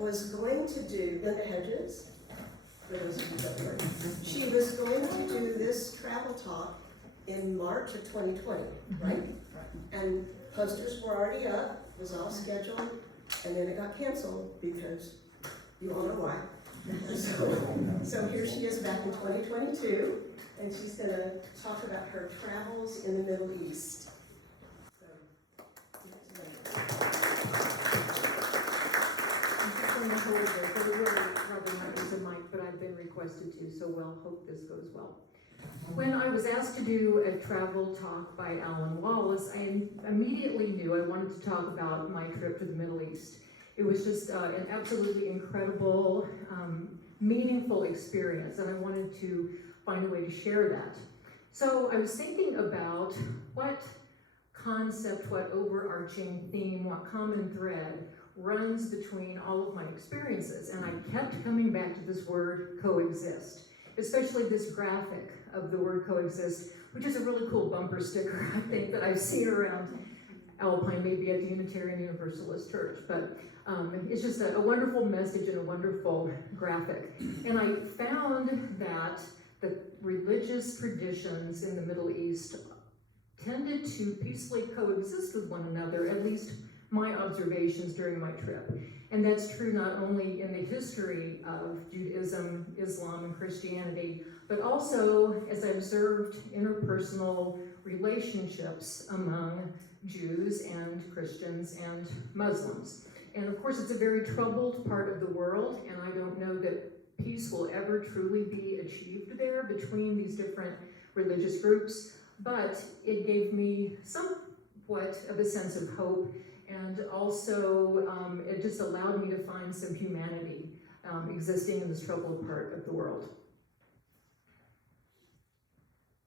was going to do, Linda Hedges, for those of you who don't know, she was going to do this travel talk in March of 2020, right? And posters were already up, it was all scheduled, and then it got canceled because you all know why. So here she is back in 2022, and she's going to talk about her travels in the Middle East. I really probably not use a mic, but I've been requested to, so we'll hope this goes well. When I was asked to do a travel talk by Alan Wallace, I immediately knew I wanted to talk about my trip to the Middle East. It was just an absolutely incredible, meaningful experience, and I wanted to find a way to share that. So I was thinking about what concept, what overarching theme, what common thread runs between all of my experiences, and I kept coming back to this word coexist, especially this graphic of the word coexist, which is a really cool bumper sticker, I think, that I've seen around Alpine, maybe at the Unitarian Universalist Church, but it's just a wonderful message and a wonderful graphic. And I found that the religious traditions in the Middle East tended to peacefully coexist with one another, at least my observations during my trip. And that's true not only in the history of Judaism, Islam, and Christianity, but also as I observed interpersonal relationships among Jews and Christians and Muslims. And of course, it's a very troubled part of the world, and I don't know that peace will ever truly be achieved there between these different religious groups, but it gave me somewhat of a sense of hope, and also it just allowed me to find some humanity existing in this troubled part of the world.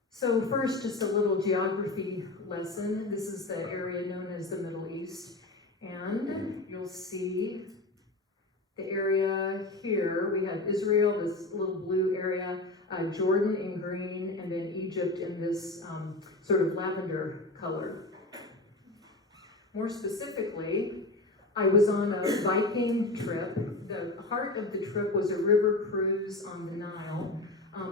So first, just a little geography lesson. This is the area known as the Middle East, and you'll see the area here. We have Israel, this little blue area, Jordan in green, and then Egypt in this sort of lavender color. More specifically, I was on a Viking trip. The heart of the trip was a river cruise on the Nile,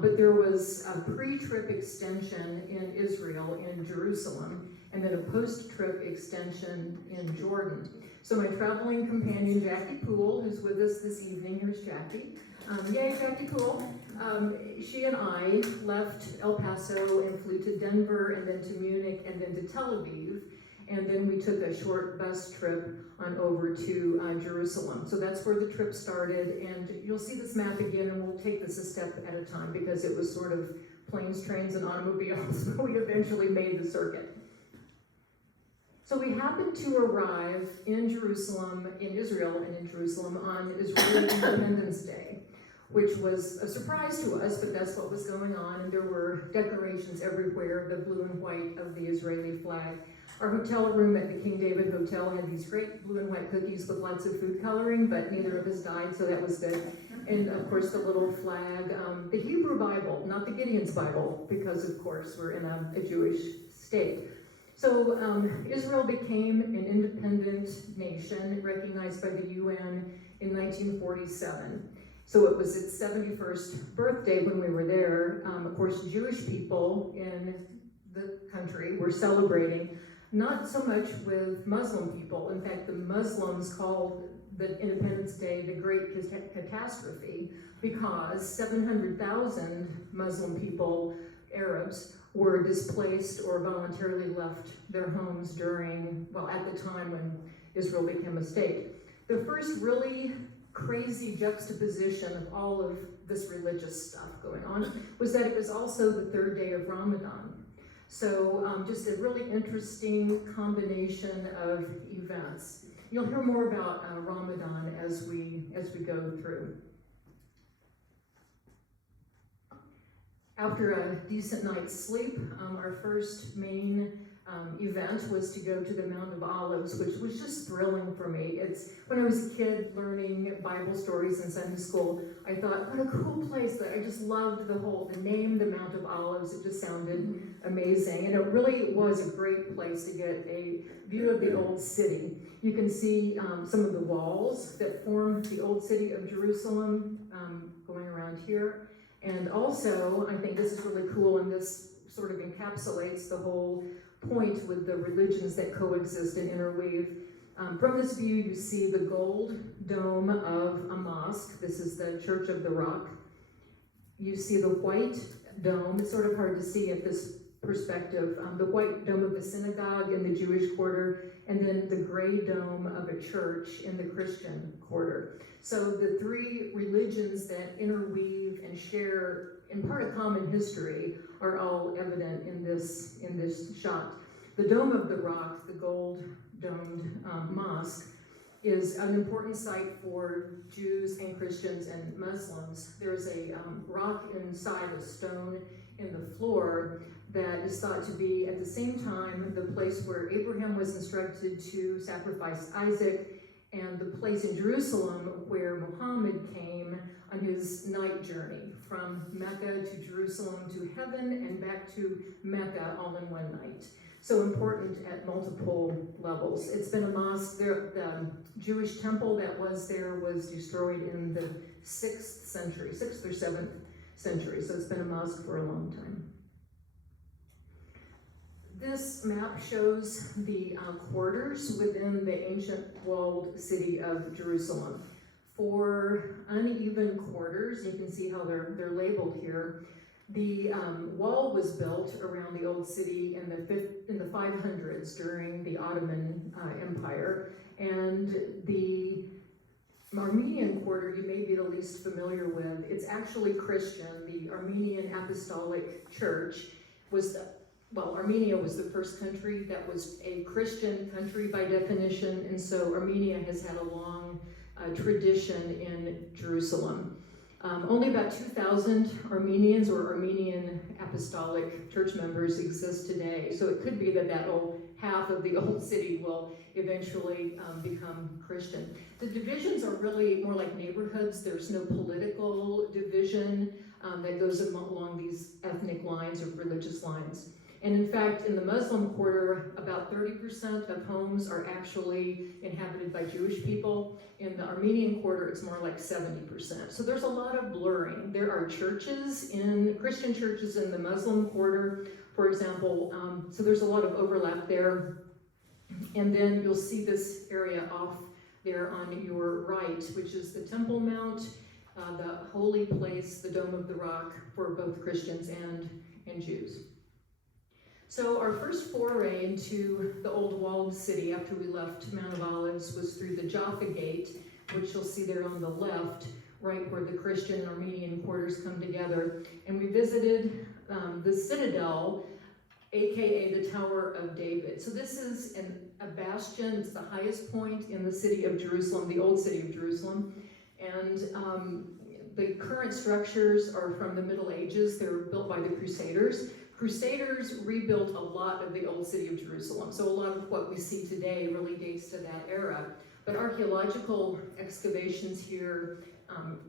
but there was a pre-trip extension in Israel, in Jerusalem, and then a post-trip extension in Jordan. So my traveling companion, Jackie Poole, who's with us this evening, here's Jackie. Yay, Jackie Poole. She and I left El Paso and flew to Denver, and then to Munich, and then to Tel Aviv. And then we took a short bus trip on over to Jerusalem. So that's where the trip started, and you'll see this map again, and we'll take this a step at a time because it was sort of planes, trains, and automobiles, but we eventually made the circuit. So we happened to arrive in Jerusalem, in Israel and in Jerusalem on Israeli Independence Day, which was a surprise to us, but that's what was going on, and there were decorations everywhere, the blue and white of the Israeli flag. Our hotel room at the King David Hotel had these great blue and white cookies with lots of food coloring, but neither of us died, so that was good. And of course the little flag, the Hebrew Bible, not the Gideon's Bible, because of course we're in a Jewish state. So Israel became an independent nation recognized by the UN in 1947. So it was its 71st birthday when we were there. Of course, Jewish people in the country were celebrating, not so much with Muslim people. In fact, the Muslims called the Independence Day the Great Catastrophe because 700,000 Muslim people, Arabs, were displaced or voluntarily left their homes during, well, at the time when Israel became a state. The first really crazy juxtaposition of all of this religious stuff going on was that it was also the third day of Ramadan. So just a really interesting combination of events. You'll hear more about Ramadan as we go through. After a decent night's sleep, our first main event was to go to the Mount of Olives, which was just thrilling for me. It's when I was a kid learning Bible stories in Sunday school, I thought, what a cool place. I just loved the name, the Mount of Olives. It just sounded amazing. And it really was a great place to get a view of the old city. You can see some of the walls that form the old city of Jerusalem going around here. And also, I think this is really cool, and this sort of encapsulates the whole point with the religions that coexist and interweave. From this view, you see the gold dome of a mosque. This is the Church of the Rock. You see the white dome. It's sort of hard to see at this perspective. The white dome of the synagogue in the Jewish quarter, and then the gray dome of a church in the Christian quarter. So the three religions that interweave and share in part a common history are all evident in this shot. The Dome of the Rock, the gold-domed mosque, is an important site for Jews and Christians and Muslims. There's a rock inside a stone in the floor that is thought to be at the same time the place where Abraham was instructed to sacrifice Isaac, and the place in Jerusalem where Muhammad came on his night journey from Mecca to Jerusalem to heaven and back to Mecca all in one night. So important at multiple levels. It's been a mosque. The Jewish temple that was there was destroyed in the 6th century, 6th or 7th century. So it's been a mosque for a long time. This map shows the quarters within the ancient walled city of Jerusalem. For uneven quarters, you can see how they're labeled here. The wall was built around the old city in the 500s during the Ottoman Empire, and the Armenian quarter you may be the least familiar with. It's actually Christian. The Armenian Apostolic Church was Armenia was the first country that was a Christian country by definition, and so Armenia has had a long tradition in Jerusalem. Only about 2,000 Armenians or Armenian Apostolic Church members exist today, so it could be that whole half of the old city will eventually become Christian. The divisions are really more like neighborhoods. There's no political division that goes along these ethnic lines or religious lines. And in fact, in the Muslim quarter, about 30% of homes are actually inhabited by Jewish people. In the Armenian quarter, it's more like 70%. So there's a lot of blurring. There are Christian churches in the Muslim quarter, for example, so there's a lot of overlap there. And then you'll see this area off there on your right, which is the Temple Mount, the holy place, the Dome of the Rock for both Christians and Jews. So our first foray into the old walled city after we left Mount of Olives was through the Jaffa Gate, which you'll see there on the left, right where the Christian and Armenian quarters come together. And we visited the Citadel, aka the Tower of David. So this is a bastion. It's the highest point in the city of Jerusalem, the old city of Jerusalem. And the current structures are from the Middle Ages. They were built by the Crusaders. Crusaders rebuilt a lot of the old city of Jerusalem, so a lot of what we see today really dates to that era. But archaeological excavations here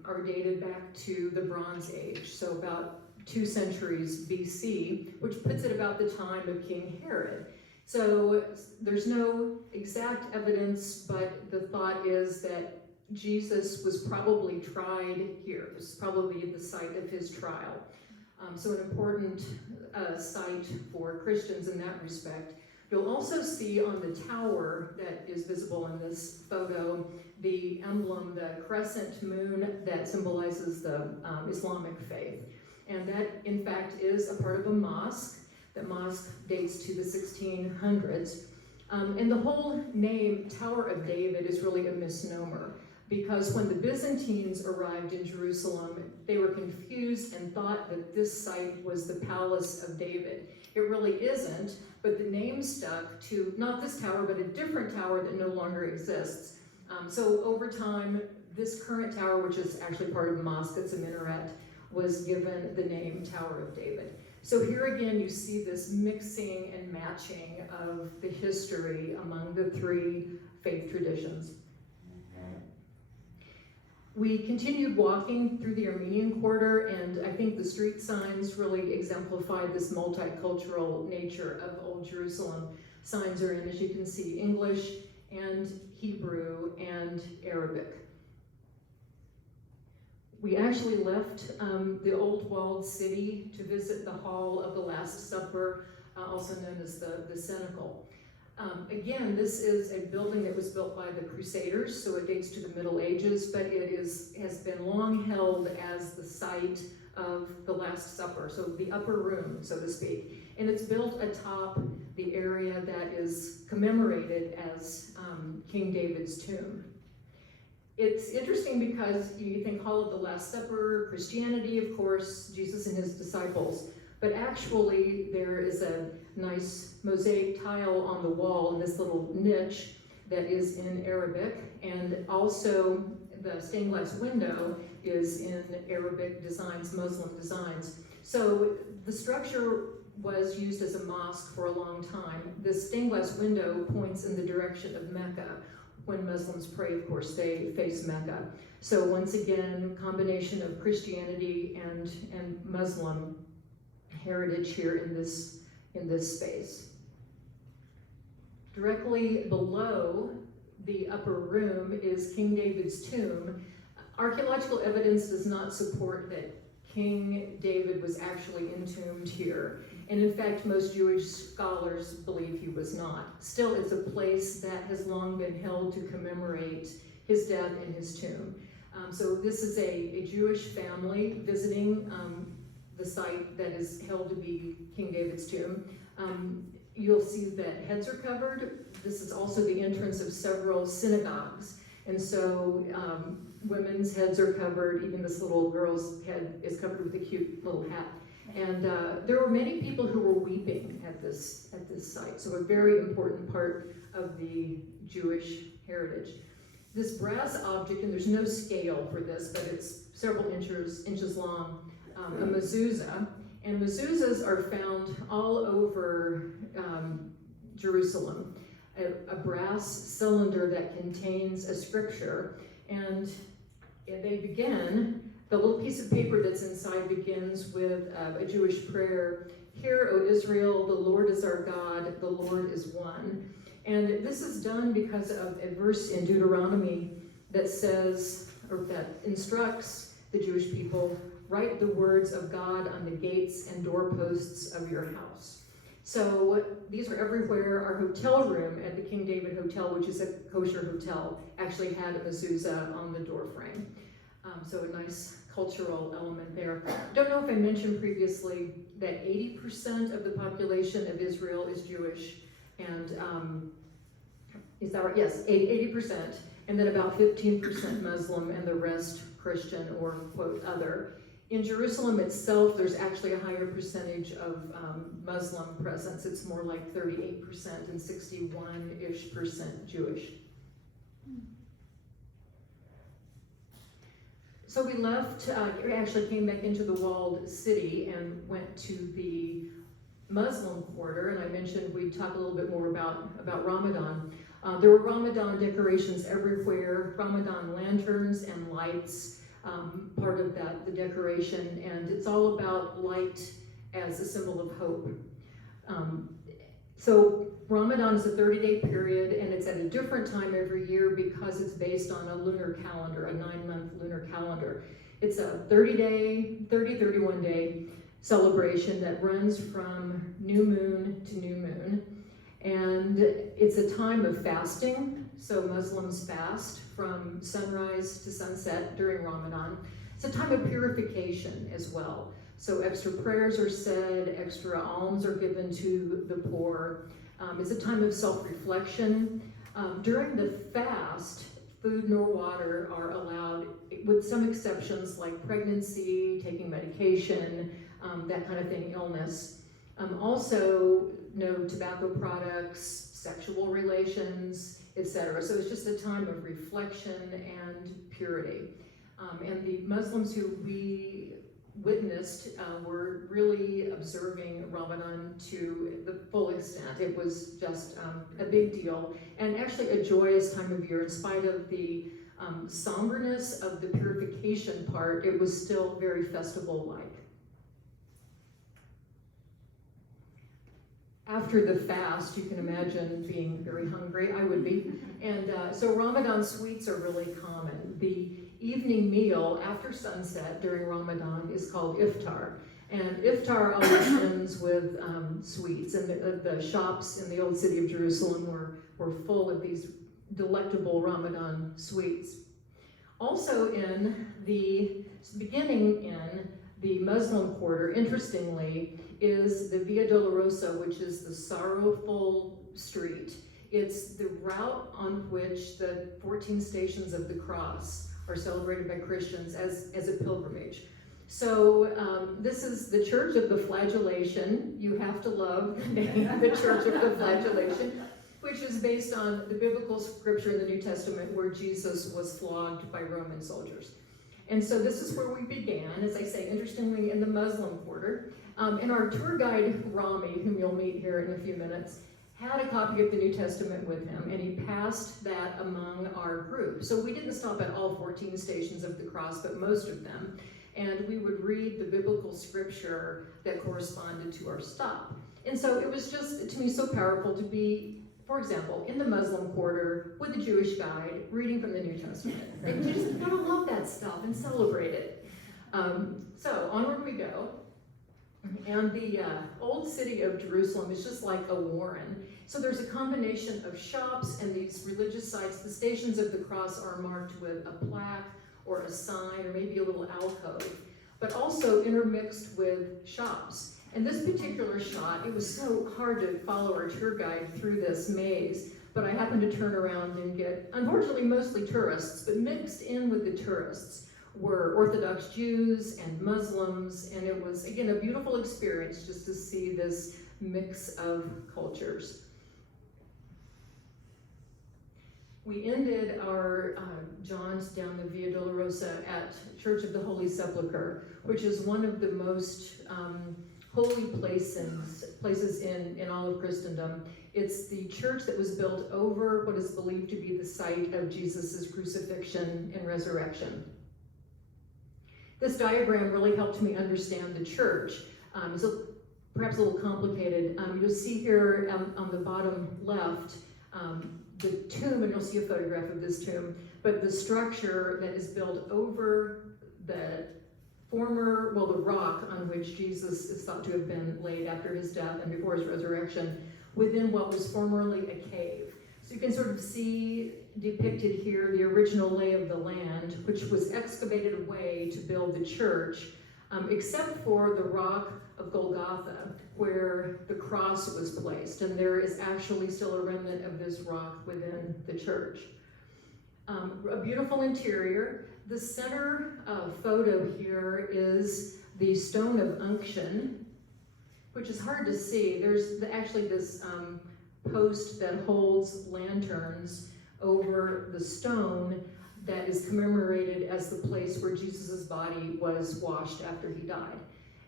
are dated back to the Bronze Age, so about 2 centuries BC, which puts it about the time of King Herod. So there's no exact evidence, but the thought is that Jesus was probably tried here. This is probably the site of his trial. So an important site for Christians in that respect. You'll also see on the tower that is visible in this photo the emblem, the crescent moon that symbolizes the Islamic faith. And that, in fact, is a part of a mosque. The mosque dates to the 1600s. And the whole name Tower of David is really a misnomer, because when the Byzantines arrived in Jerusalem, they were confused and thought that this site was the Palace of David. It really isn't, but the name stuck to not this tower, but a different tower that no longer exists. So over time, this current tower, which is actually part of the mosque, it's a minaret, was given the name Tower of David. So here again, you see this mixing and matching of the history among the three faith traditions. We continued walking through the Armenian Quarter, and I think the street signs really exemplified this multicultural nature of Old Jerusalem. Signs are in, as you can see, English and Hebrew and Arabic. We actually left the old walled city to visit the Hall of the Last Supper, also known as the Cenacle. Again, this is a building that was built by the Crusaders, so it dates to the Middle Ages, but it has been long held as the site of the Last Supper, so the upper room, so to speak. And it's built atop the area that is commemorated as King David's tomb. It's interesting because you think Hall of the Last Supper, Christianity, of course, Jesus and his disciples, but actually there is a nice mosaic tile on the wall in this little niche that is in Arabic, and also the stained glass window is in Arabic designs, Muslim designs. So the structure was used as a mosque for a long time. The stained glass window points in the direction of Mecca. When Muslims pray, of course, they face Mecca. So once again, combination of Christianity and Muslim heritage here in this space. Directly below the upper room is King David's tomb. Archaeological evidence does not support that King David was actually entombed here. And in fact, most Jewish scholars believe he was not. Still, it's a place that has long been held to commemorate his death and his tomb. So this is a Jewish family visiting the site that is held to be King David's tomb. You'll see that heads are covered. This is also the entrance of several synagogues. And so women's heads are covered. Even this little girl's head is covered with a cute little hat. And there were many people who were weeping at this site. So a very important part of the Jewish heritage. This brass object, and there's no scale for this, but it's several inches long, a mezuzah. And mezuzahs are found all over Jerusalem. A brass cylinder that contains a scripture, and they begin, the little piece of paper that's inside begins with a Jewish prayer, "Hear, O Israel, the Lord is our God, the Lord is one." And this is done because of a verse in Deuteronomy that says, or that instructs the Jewish people, "Write the words of God on the gates and doorposts of your house." So these are everywhere. Our hotel room at the King David Hotel, which is a kosher hotel, actually had a mezuzah on the door frame. So a nice cultural element there. Don't know if I mentioned previously that 80% of the population of Israel is Jewish, and is that right? Yes, 80%, and then about 15% Muslim, and the rest Christian or quote other. In Jerusalem itself, there's actually a higher percentage of Muslim presence. It's more like 38% and 61-ish% Jewish. So we left, we actually came back into the walled city and went to the Muslim quarter, and I mentioned we'd talk a little bit more about Ramadan. There were Ramadan decorations everywhere, Ramadan lanterns and lights, part of the decoration, and it's all about light as a symbol of hope. So Ramadan is a 30-day period, and it's at a different time every year because it's based on a lunar calendar, a 9-month lunar calendar. It's a 31-day celebration that runs from new moon to new moon, and it's a time of fasting. So Muslims fast from sunrise to sunset during Ramadan. It's a time of purification as well. So extra prayers are said, extra alms are given to the poor. It's a time of self-reflection. During the fast, food nor water are allowed, with some exceptions like pregnancy, taking medication, that kind of thing, illness. Also, no tobacco products, sexual relations, etc. So it's just a time of reflection and purity. And the Muslims who we witnessed were really observing Ramadan to the full extent. It was just a big deal, and actually a joyous time of year. In spite of the somberness of the purification part, it was still very festival-like. After the fast, you can imagine being very hungry. I would be. And so Ramadan sweets are really common. The evening meal after sunset during Ramadan is called iftar. And iftar always ends with sweets. And the shops in the old city of Jerusalem were full of these delectable Ramadan sweets. Also beginning in the Muslim quarter, interestingly, is the Via Dolorosa, which is the sorrowful street. It's the route on which the 14 stations of the cross are celebrated by Christians as a pilgrimage. So this is the Church of the Flagellation. You have to love the name, the Church of the Flagellation, which is based on the biblical scripture in the New Testament where Jesus was flogged by Roman soldiers. And so this is where we began, as I say, interestingly, in the Muslim quarter. And our tour guide, Rami, whom you'll meet here in a few minutes, had a copy of the New Testament with him, and he passed that among our group. So we didn't stop at all 14 stations of the cross, but most of them. And we would read the biblical scripture that corresponded to our stop. And so it was just, to me, so powerful to be, for example, in the Muslim quarter with a Jewish guide reading from the New Testament. And you just gotta love that stuff and celebrate it. So onward we go. And the old city of Jerusalem is just like a warren. So there's a combination of shops and these religious sites. The stations of the cross are marked with a plaque or a sign or maybe a little alcove, but also intermixed with shops. And this particular shot, it was so hard to follow our tour guide through this maze, but I happened to turn around and get, unfortunately, mostly tourists, but mixed in with the tourists were Orthodox Jews and Muslims, and it was, again, a beautiful experience just to see this mix of cultures. We ended our jaunts down the Via Dolorosa at Church of the Holy Sepulchre, which is one of the most holy places in all of Christendom. It's the church that was built over what is believed to be the site of Jesus' crucifixion and resurrection. This diagram really helped me understand the church. So perhaps a little complicated. You'll see here on the bottom left, the tomb, and you'll see a photograph of this tomb, but the structure that is built over the the rock on which Jesus is thought to have been laid after his death and before his resurrection, within what was formerly a cave. So you can sort of see depicted here the original lay of the land, which was excavated away to build the church, except for the rock of Golgotha, where the cross was placed. And there is actually still a remnant of this rock within the church. A beautiful interior. The center photo here is the stone of unction, which is hard to see. There's actually this post that holds lanterns over the stone that is commemorated as the place where Jesus' body was washed after he died.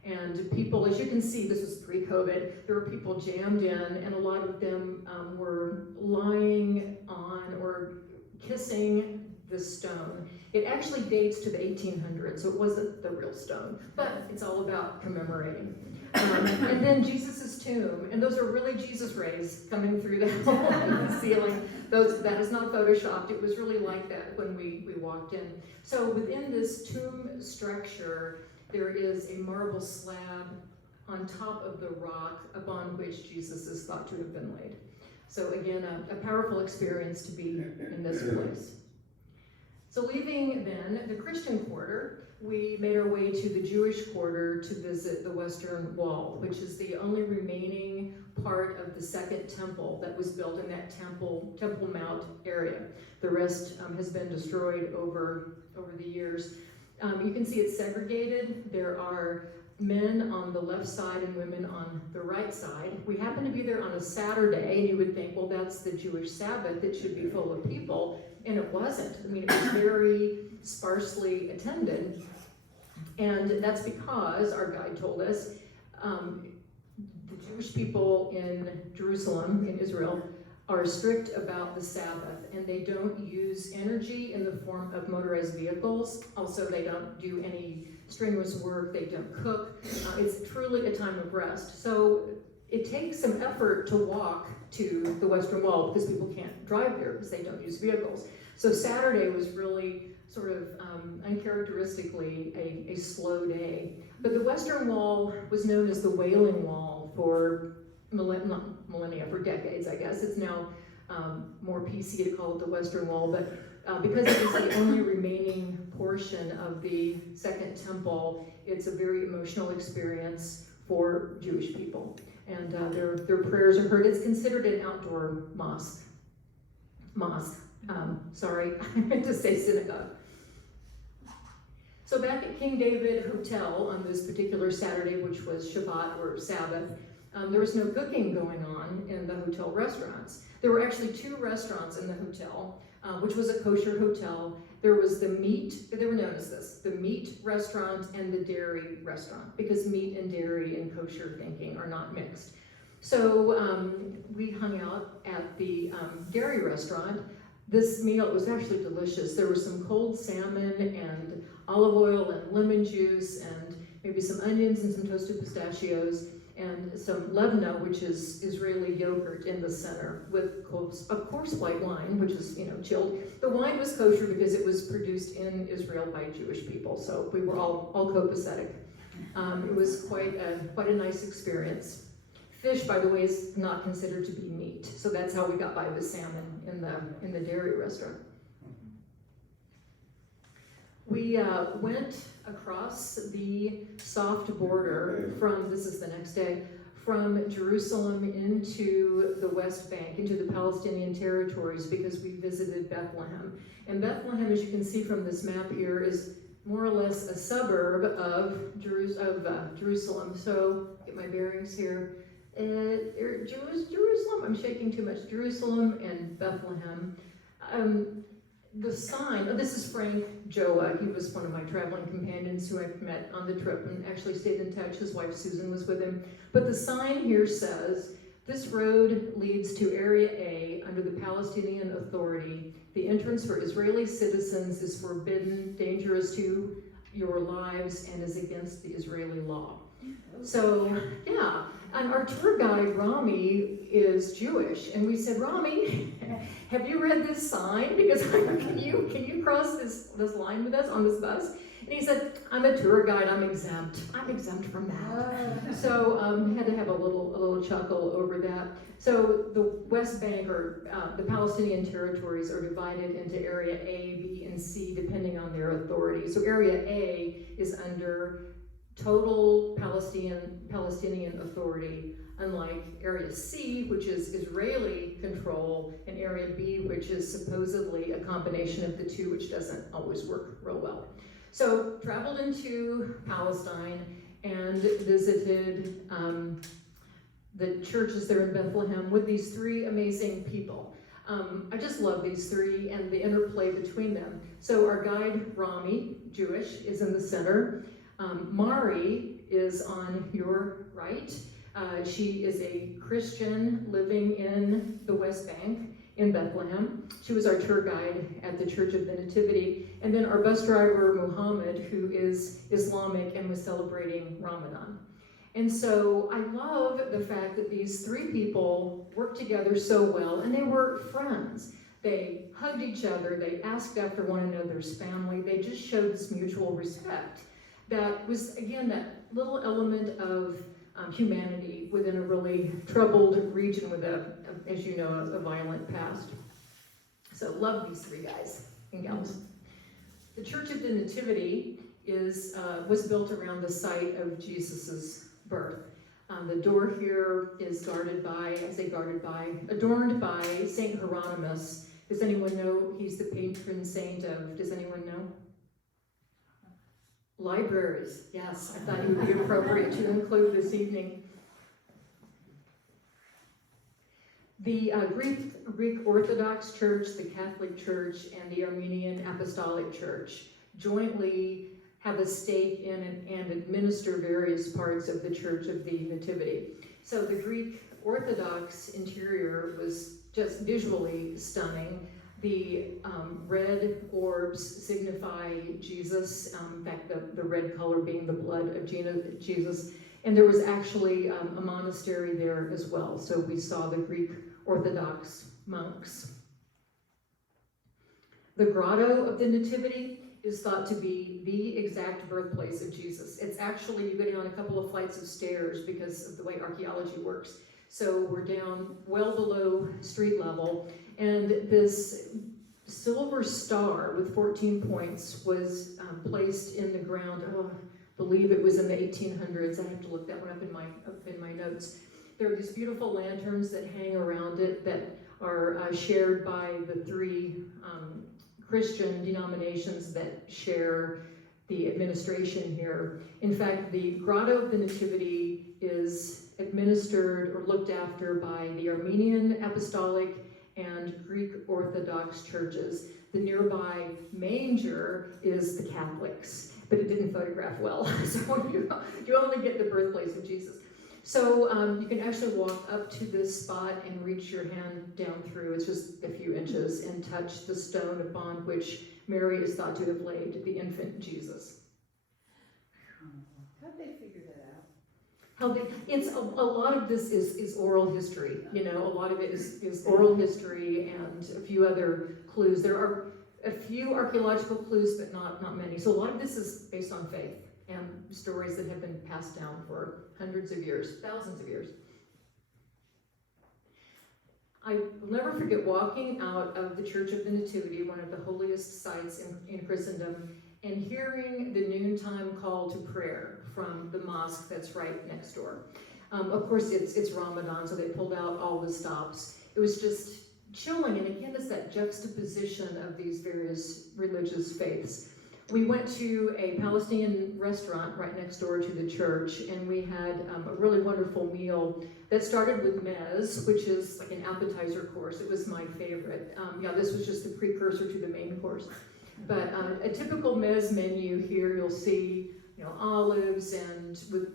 And people, as you can see, this was pre-COVID, there were people jammed in, and a lot of them were lying on or kissing the stone. It actually dates to the 1800s, so it wasn't the real stone, but it's all about commemorating. And then Jesus' tomb, and those are really Jesus rays coming through the hole in the ceiling. That is not photoshopped, it was really like that when we walked in. So within this tomb structure, there is a marble slab on top of the rock upon which Jesus is thought to have been laid. So again, a powerful experience to be in this place. So leaving then the Christian quarter, we made our way to the Jewish quarter to visit the Western Wall, which is the only remaining part of the second temple that was built in that Temple Mount area. The rest has been destroyed over the years. You can see it's segregated. There are men on the left side and women on the right side. We happened to be there on a Saturday, and you would think, well, that's the Jewish Sabbath, it should be full of people, and it wasn't. I mean, it was very sparsely attended. And that's because, our guide told us, the Jewish people in Jerusalem, in Israel, are strict about the Sabbath, and they don't use energy in the form of motorized vehicles. Also, they don't do any strenuous work, they don't cook. It's truly a time of rest. So it takes some effort to walk to the Western Wall because people can't drive there because they don't use vehicles. So Saturday was really sort of uncharacteristically a slow day. But the Western Wall was known as the Wailing Wall for millennia, for decades, I guess. It's now more PC to call it the Western Wall, but because it is the only remaining portion of the Second Temple, it's a very emotional experience for Jewish people. And their prayers are heard. It's considered an outdoor mosque. Sorry, I meant to say synagogue. So back at King David Hotel on this particular Saturday, which was Shabbat or Sabbath, there was no cooking going on in the hotel restaurants. There were actually 2 restaurants in the hotel, which was a kosher hotel. There was the meat, they were known as this, the meat restaurant and the dairy restaurant, because meat and dairy and kosher thinking are not mixed. So we hung out at the dairy restaurant. This meal was actually delicious. There was some cold salmon and olive oil and lemon juice and maybe some onions and some toasted pistachios and some levna, which is Israeli yogurt in the center with, of course, white wine, which is, chilled. The wine was kosher because it was produced in Israel by Jewish people, so we were all copacetic. It was quite a nice experience. Fish, by the way, is not considered to be meat, so that's how we got by with salmon in the dairy restaurant. We went across the soft border this is the next day, from Jerusalem into the West Bank, into the Palestinian territories, because we visited Bethlehem. And Bethlehem, as you can see from this map here, is more or less a suburb of Jerusalem. So, get my bearings here. Jerusalem, I'm shaking too much. Jerusalem and Bethlehem. The sign, this is Frank Joa. He was one of my traveling companions who I've met on the trip and actually stayed in touch. His wife Susan was with him. But the sign here says, this road leads to Area A under the Palestinian Authority. The entrance for Israeli citizens is forbidden, dangerous to your lives, and is against the Israeli law. So, yeah. And our tour guide, Rami, is Jewish, and we said, Rami, have you read this sign? Because can you cross this line with us on this bus? And he said, I'm a tour guide, I'm exempt from that. So had to have a little chuckle over that. So the West Bank, or the Palestinian territories, are divided into Area A, B, and C, depending on their authority. So Area A is under total Palestinian authority, unlike Area C, which is Israeli control, and Area B, which is supposedly a combination of the two, which doesn't always work real well. So traveled into Palestine and visited the churches there in Bethlehem with these 3 amazing people. I just love these 3 and the interplay between them. So our guide, Rami, Jewish, is in the center. Mari is on your right. She is a Christian living in the West Bank in Bethlehem. She was our tour guide at the Church of the Nativity. And then our bus driver, Muhammad, who is Islamic and was celebrating Ramadan. And so I love the fact that these 3 people worked together so well, and they were friends. They hugged each other, they asked after one another's family, they just showed this mutual respect. That was, again, that little element of humanity within a really troubled region with as you know, a violent past. So love these 3 guys and gals. The Church of the Nativity was built around the site of Jesus's birth. The door here is adorned by Saint Hieronymus. Does anyone know? He's the patron saint of, does anyone know? Libraries, yes, I thought it would be appropriate to include this evening. The Greek Orthodox Church, the Catholic Church, and the Armenian Apostolic Church jointly have a stake in and administer various parts of the Church of the Nativity. So the Greek Orthodox interior was just visually stunning. The red orbs signify Jesus, in fact the red color being the blood of Jesus. And there was actually a monastery there as well. So we saw the Greek Orthodox monks. The Grotto of the Nativity is thought to be the exact birthplace of Jesus. It's actually, you go down a couple of flights of stairs because of the way archaeology works. So we're down well below street level, and this silver star with 14 points was placed in the ground. Oh, I believe it was in the 1800s. I have to look that one up in my notes. There are these beautiful lanterns that hang around it that are shared by the three Christian denominations that share the administration here. In fact, the Grotto of the Nativity is administered or looked after by the Armenian Apostolic and Greek Orthodox churches. The nearby manger is the Catholics, but it didn't photograph well, so you only get the birthplace of Jesus. So you can actually walk up to this spot and reach your hand down through, it's just a few inches, and touch the stone upon which Mary is thought to have laid the infant Jesus. How'd they figure that out? It's a lot of this is oral history, you know, a lot of it is oral history and a few other clues. There are a few archaeological clues, but not many. So a lot of this is based on faith and stories that have been passed down for hundreds of years, thousands of years. I will never forget walking out of the Church of the Nativity, one of the holiest sites in Christendom, and hearing the noontime call to prayer from the mosque that's right next door. Of course, it's Ramadan, so they pulled out all the stops. It was just chilling, and again, it's that juxtaposition of these various religious faiths. We went to a Palestinian restaurant right next door to the church, and we had a really wonderful meal that started with meze, which is like an appetizer course. It was my favorite. This was just the precursor to the main course. But a typical meze menu here, you'll see, olives and with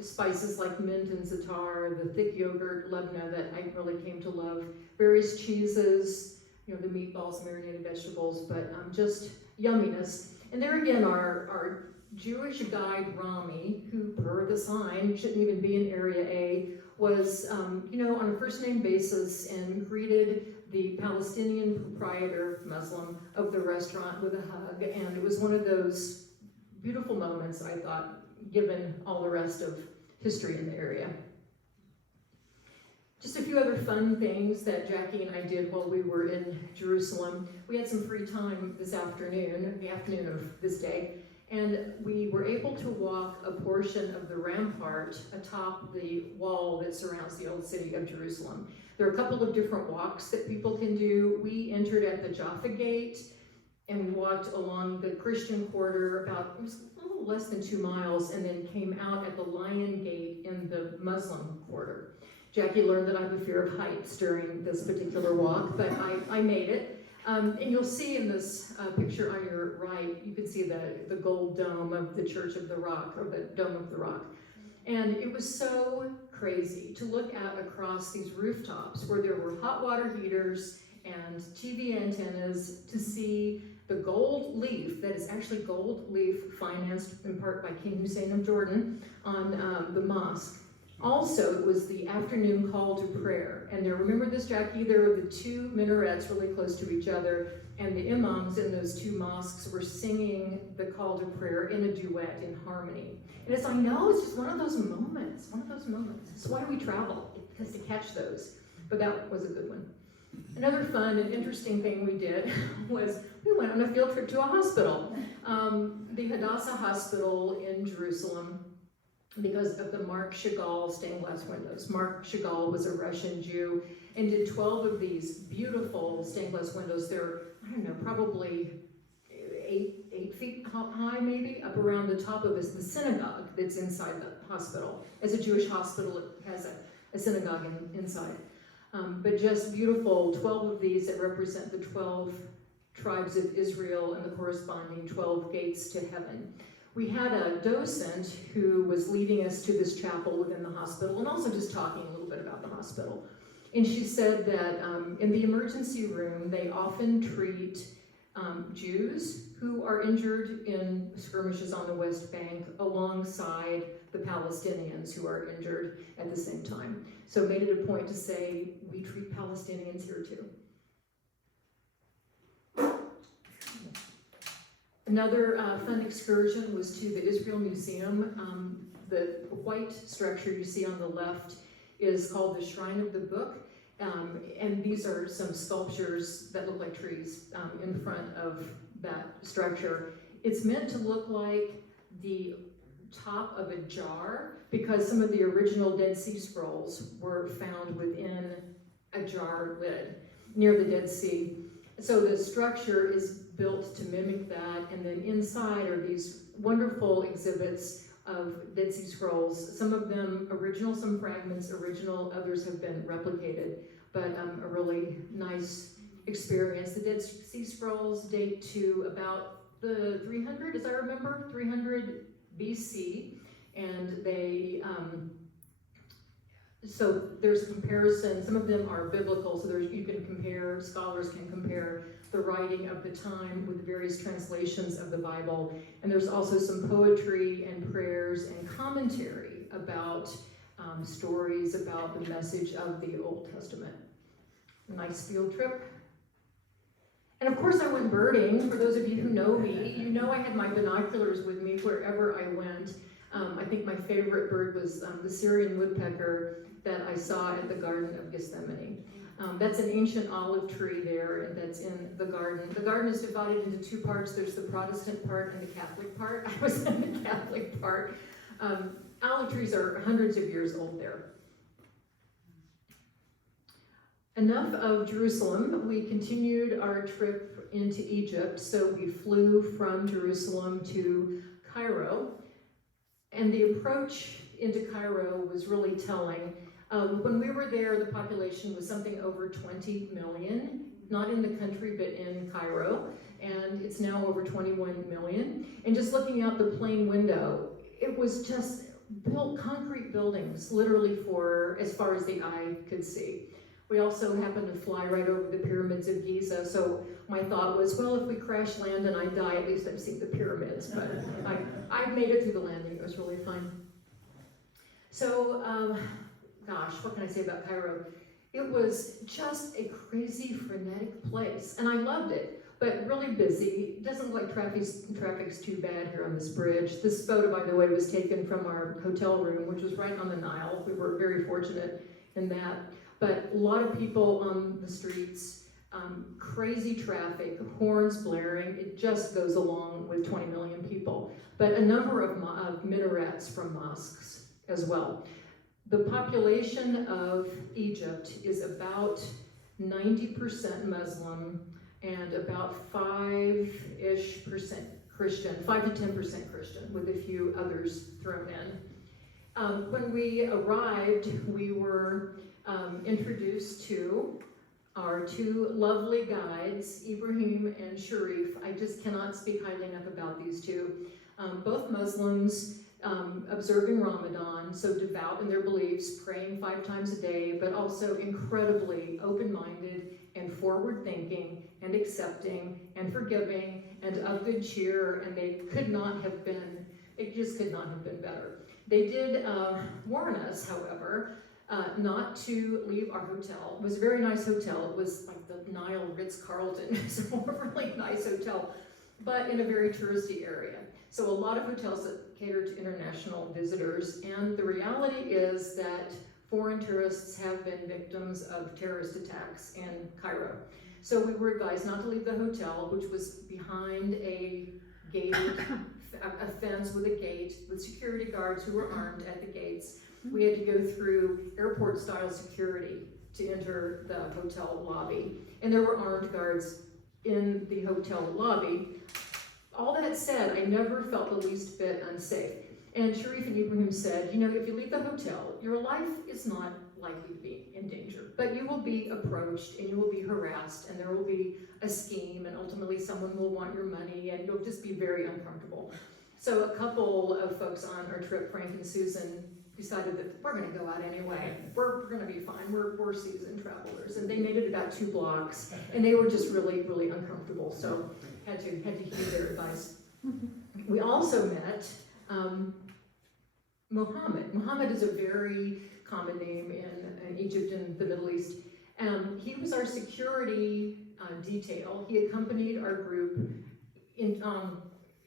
spices like mint and za'atar, the thick yogurt labna that I really came to love, various cheeses, the meatballs, marinated vegetables, but just yumminess. And there again, our Jewish guide Rami, who per the sign shouldn't even be in Area A, was on a first name basis and greeted the Palestinian proprietor, Muslim, of the restaurant with a hug. And it was one of those beautiful moments, I thought, given all the rest of history in the area. Just a few other fun things that Jackie and I did while we were in Jerusalem. We had some free time this afternoon, the afternoon of this day, and we were able to walk a portion of the rampart atop the wall that surrounds the old city of Jerusalem. There are a couple of different walks that people can do. We entered at the Jaffa Gate, and we walked along the Christian quarter it was a little less than 2 miles, and then came out at the Lion Gate in the Muslim quarter. Jackie learned that I have a fear of heights during this particular walk, but I made it. And you'll see in this picture on your right, you can see the gold dome of the Church of the Rock, or the Dome of the Rock. And it was so crazy to look out across these rooftops where there were hot water heaters and TV antennas to see the gold leaf, that is actually gold leaf financed in part by King Hussein of Jordan, on the mosque. Also, it was the afternoon call to prayer. And there, remember this, Jackie, there were the 2 minarets really close to each other, and the imams in those 2 mosques were singing the call to prayer in a duet, in harmony. And it's just one of those moments, That's why we travel, because to catch those. But that was a good one. Another fun and interesting thing we did was we went on a field trip to a hospital. The Hadassah Hospital in Jerusalem, because of the Marc Chagall stained glass windows. Marc Chagall was a Russian Jew and did 12 of these beautiful stained glass windows. They're, probably 8 feet high maybe, up around the top of the synagogue that's inside the hospital. As a Jewish hospital, it has a synagogue inside. But just beautiful, 12 of these that represent the 12 tribes of Israel and the corresponding 12 gates to heaven. We had a docent who was leading us to this chapel within the hospital and also just talking a little bit about the hospital. And she said that in the emergency room, they often treat Jews who are injured in skirmishes on the West Bank alongside the Palestinians who are injured at the same time. So made it a point to say, we treat Palestinians here too. Another fun excursion was to the Israel Museum. The white structure you see on the left is called the Shrine of the Book. And these are some sculptures that look like trees in front of that structure. It's meant to look like the top of a jar because some of the original Dead Sea Scrolls were found within a jar lid near the Dead Sea. So the structure is built to mimic that, and then inside are these wonderful exhibits of Dead Sea Scrolls. Some of them original, some fragments original, others have been replicated, but a really nice experience. The Dead Sea Scrolls date to about the 300, as I remember, 300 BC, and they, so there's a comparison. Some of them are biblical, so you can compare, scholars can compare the writing of the time with the various translations of the Bible. And there's also some poetry and prayers and commentary about stories about the message of the Old Testament. A nice field trip. And of course I went birding. For those of you who know me, you know I had my binoculars with me wherever I went. I think my favorite bird was the Syrian woodpecker that I saw at the Garden of Gethsemane. That's an ancient olive tree there, and that's in the garden. The garden is divided into two parts. There's the Protestant part and the Catholic part. I was in the Catholic part. Olive trees are hundreds of years old there. Enough of Jerusalem. We continued our trip into Egypt, so we flew from Jerusalem to Cairo. And the approach into Cairo was really telling. When we were there, the population was something over 20 million, not in the country, but in Cairo, and it's now over 21 million. And just looking out the plane window, it was just built concrete buildings, literally for as far as the eye could see. We also happened to fly right over the pyramids of Giza, so my thought was, well, if we crash land and I die, at least I've seen the pyramids. But I made it through the landing. It was really fun. So, gosh, what can I say about Cairo? It was just a crazy, frenetic place, and I loved it, but really busy. It doesn't look like traffic's too bad here on this bridge. This photo, by the way, was taken from our hotel room, which was right on the Nile. We were very fortunate in that. But a lot of people on the streets, crazy traffic, horns blaring. It just goes along with 20 million people. But a number of minarets from mosques as well. The population of Egypt is about 90% Muslim and about 5-ish% Christian, 5 to 10% Christian, with a few others thrown in. When we arrived, we were introduced to our two lovely guides, Ibrahim and Sharif. I just cannot speak highly enough about these two. Both Muslims, observing Ramadan, so devout in their beliefs, praying 5 times a day, but also incredibly open-minded and forward-thinking and accepting and forgiving and of good cheer, and they could not have been, it just could not have been better. They did warn us, however, not to leave our hotel. It was a very nice hotel. It was like the Nile Ritz-Carlton. It's a really nice hotel, but in a very touristy area. So a lot of hotels that cater to international visitors, and the reality is that foreign tourists have been victims of terrorist attacks in Cairo. So we were advised not to leave the hotel, which was behind a gated, a fence with a gate, with security guards who were armed at the gates. We had to go through airport-style security to enter the hotel lobby. And there were armed guards in the hotel lobby. All that said, I never felt the least bit unsafe. And Sharif and Ibrahim said, you know, if you leave the hotel, your life is not likely to be in danger. But you will be approached and you will be harassed and there will be a scheme and ultimately someone will want your money and you'll just be very uncomfortable. So a couple of folks on our trip, Frank and Susan, decided that we're gonna go out anyway. We're gonna be fine, we're seasoned travelers. And they made it about 2 blocks and they were just really, really uncomfortable. So had to heed their advice. We also met Mohammed. Mohammed is a very common name in Egypt and the Middle East. He was our security detail. He accompanied our group in,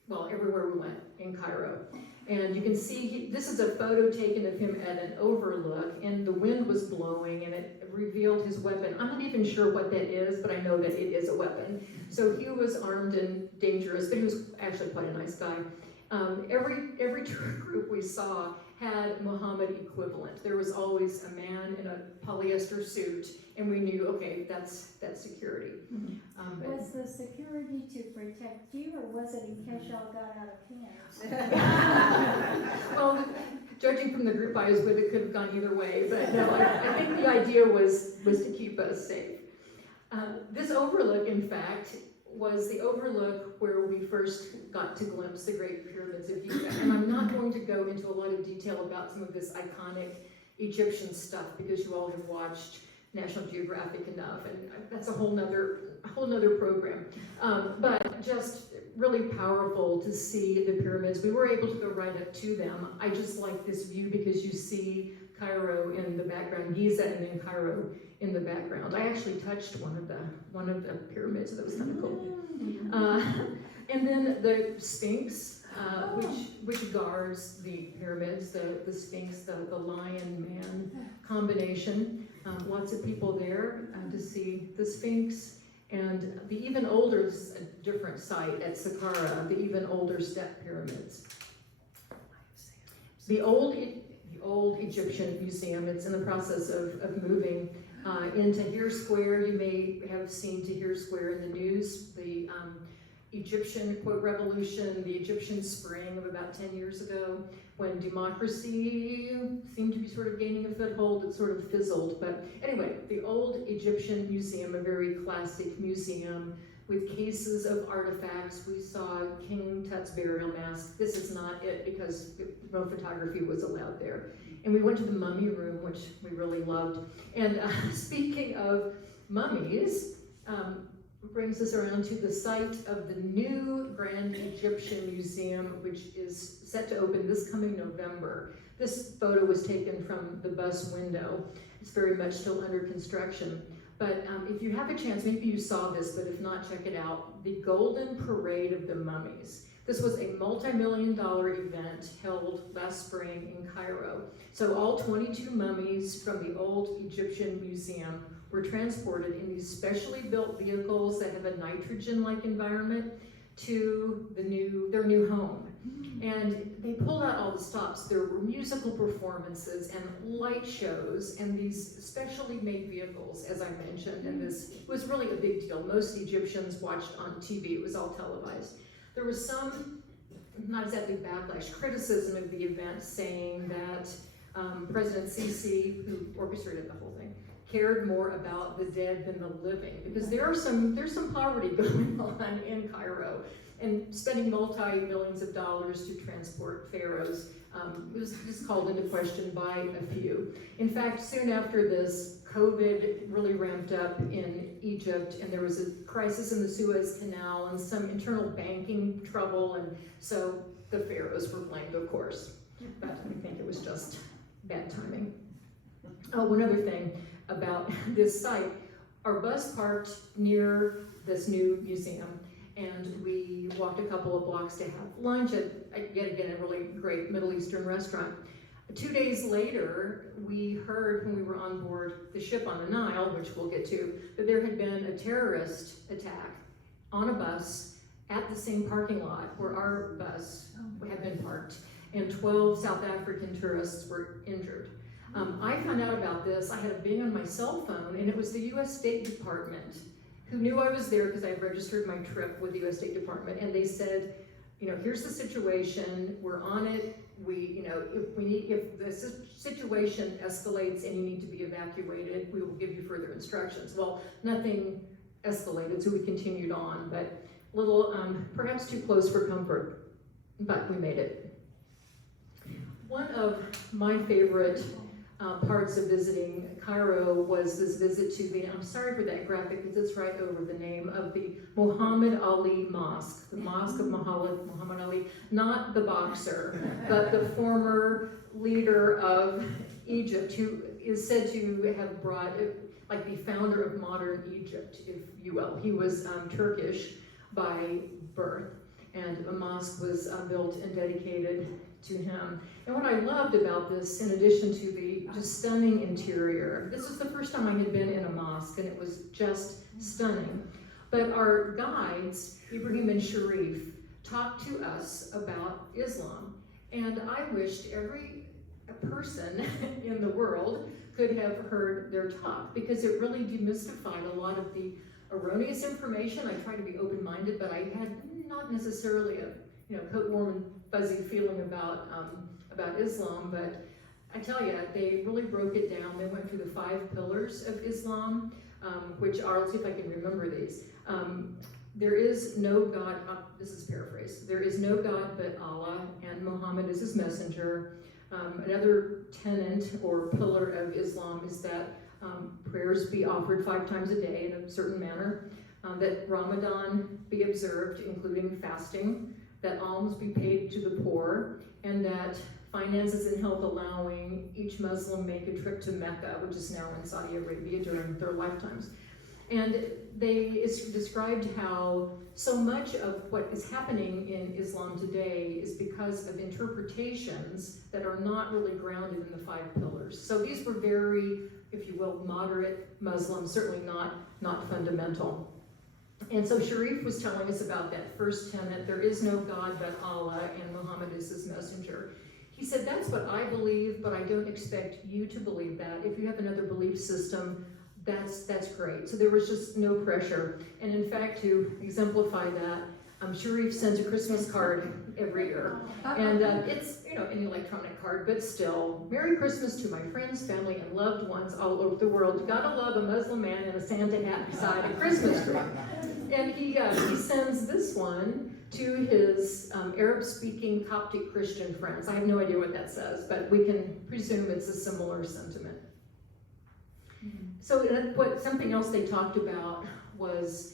well, everywhere we went in Cairo. And you can see, this is a photo taken of him at an overlook, and the wind was blowing, and it revealed his weapon. I'm not even sure what that is, but I know that it is a weapon. So he was armed and dangerous, but he was actually quite a nice guy. Every tour group we saw had Muhammad equivalent. There was always a man in a polyester suit, and we knew, okay, that's security. Was the security to protect you, or was it in case y'all got out of hand? Well, judging from the group I was with, it could have gone either way, but no, I think the idea was to keep us safe. This overlook, in fact, was the overlook where we first got to glimpse the Great Pyramids of Giza. And I'm not going to go into a lot of detail about some of this iconic Egyptian stuff because you all have watched National Geographic enough, and that's a whole nother program. But just really powerful to see the pyramids. We were able to go right up to them. I just like this view because you see Cairo in the background, Giza, and then Cairo in the background. I actually touched one of the pyramids, so that was kind of cool. And then the Sphinx, which guards the pyramids, the Sphinx, the lion-man combination. Lots of people there to see the Sphinx. And the even older, a different site at Saqqara, the even older step pyramids. The old Egyptian museum, it's in the process of moving into Tahrir Square. You may have seen Tahrir Square in the news. The Egyptian, quote, revolution, the Egyptian spring of about 10 years ago, when democracy seemed to be sort of gaining a foothold, it sort of fizzled. But anyway, the old Egyptian museum, a very classic museum with cases of artifacts. We saw King Tut's burial mask. This is not it because no photography was allowed there. And we went to the mummy room, which we really loved. And speaking of mummies, brings us around to the site of the new Grand Egyptian Museum, which is set to open this coming November. This photo was taken from the bus window. It's very much still under construction. But if you have a chance, maybe you saw this, but if not, check it out. The Golden Parade of the Mummies. This was a multi-million-dollar event held last spring in Cairo. So all 22 mummies from the old Egyptian museum were transported in these specially built vehicles that have a nitrogen-like environment to their new home. And they pulled out all the stops. There were musical performances and light shows and these specially made vehicles, as I mentioned, and this was really a big deal. Most Egyptians watched on TV. It was all televised. There was some, not exactly backlash, criticism of the event, saying that President Sisi, who orchestrated the whole thing, cared more about the dead than the living, because there's some poverty going on in Cairo, and spending multi-millions of dollars to transport pharaohs was just called into question by a few. In fact, soon after this, COVID really ramped up in Egypt, and there was a crisis in the Suez Canal and some internal banking trouble, and so the pharaohs were blamed, of course. But I think it was just bad timing. Oh, one other thing about this site. Our bus parked near this new museum, and we walked a couple of blocks to have lunch at, yet again, a really great Middle Eastern restaurant. 2 days later, we heard when we were on board the ship on the Nile, which we'll get to, that there had been a terrorist attack on a bus at the same parking lot where our bus had been parked, and 12 South African tourists were injured. I found out about this. I had a bing on my cell phone, and it was the U.S. State Department who knew I was there because I registered my trip with the U.S. State Department, and they said, you know, here's the situation, we're on it, if the situation escalates and you need to be evacuated, we will give you further instructions. Well, nothing escalated, so we continued on, but perhaps too close for comfort, but we made it. One of my favorite parts of visiting Cairo was this visit to I'm sorry for that graphic because it's right over the name of the Muhammad Ali Mosque, the Mosque of Muhammad Ali, not the boxer, but the former leader of Egypt, who is said to have brought, like the founder of modern Egypt, if you will. He was Turkish by birth, and a mosque was built and dedicated to him. And what I loved about this, in addition to the just stunning interior, this was the first time I had been in a mosque, and it was just stunning. But our guides, Ibrahim and Sharif, talked to us about Islam. And I wished every person in the world could have heard their talk, because it really demystified a lot of the erroneous information. I tried to be open-minded, but I had not necessarily a coat warm and fuzzy feeling about Islam, but I tell you, they really broke it down. They went through the 5 pillars of Islam, which are, let's see if I can remember these. There is no God, this is paraphrase, there is no God but Allah, and Muhammad is his messenger. Another tenet or pillar of Islam is that prayers be offered 5 times a day in a certain manner, that Ramadan be observed, including fasting, that alms be paid to the poor, and that finances and health allowing, each Muslim make a trip to Mecca, which is now in Saudi Arabia, during their lifetimes. And they described how so much of what is happening in Islam today is because of interpretations that are not really grounded in the 5 pillars. So these were very, if you will, moderate Muslims, certainly not fundamental. And so Sharif was telling us about that first tenet, there is no God but Allah, and Muhammad is his messenger. He said, that's what I believe, but I don't expect you to believe that. If you have another belief system, that's great. So there was just no pressure. And in fact, to exemplify that, Sharif sends a Christmas card every year. And it's, an electronic card, but still, Merry Christmas to my friends, family, and loved ones all over the world. You gotta love a Muslim man in a Santa hat beside a Christmas tree. And he sends this one to his Arab-speaking Coptic Christian friends. I have no idea what that says, but we can presume it's a similar sentiment. So something else they talked about was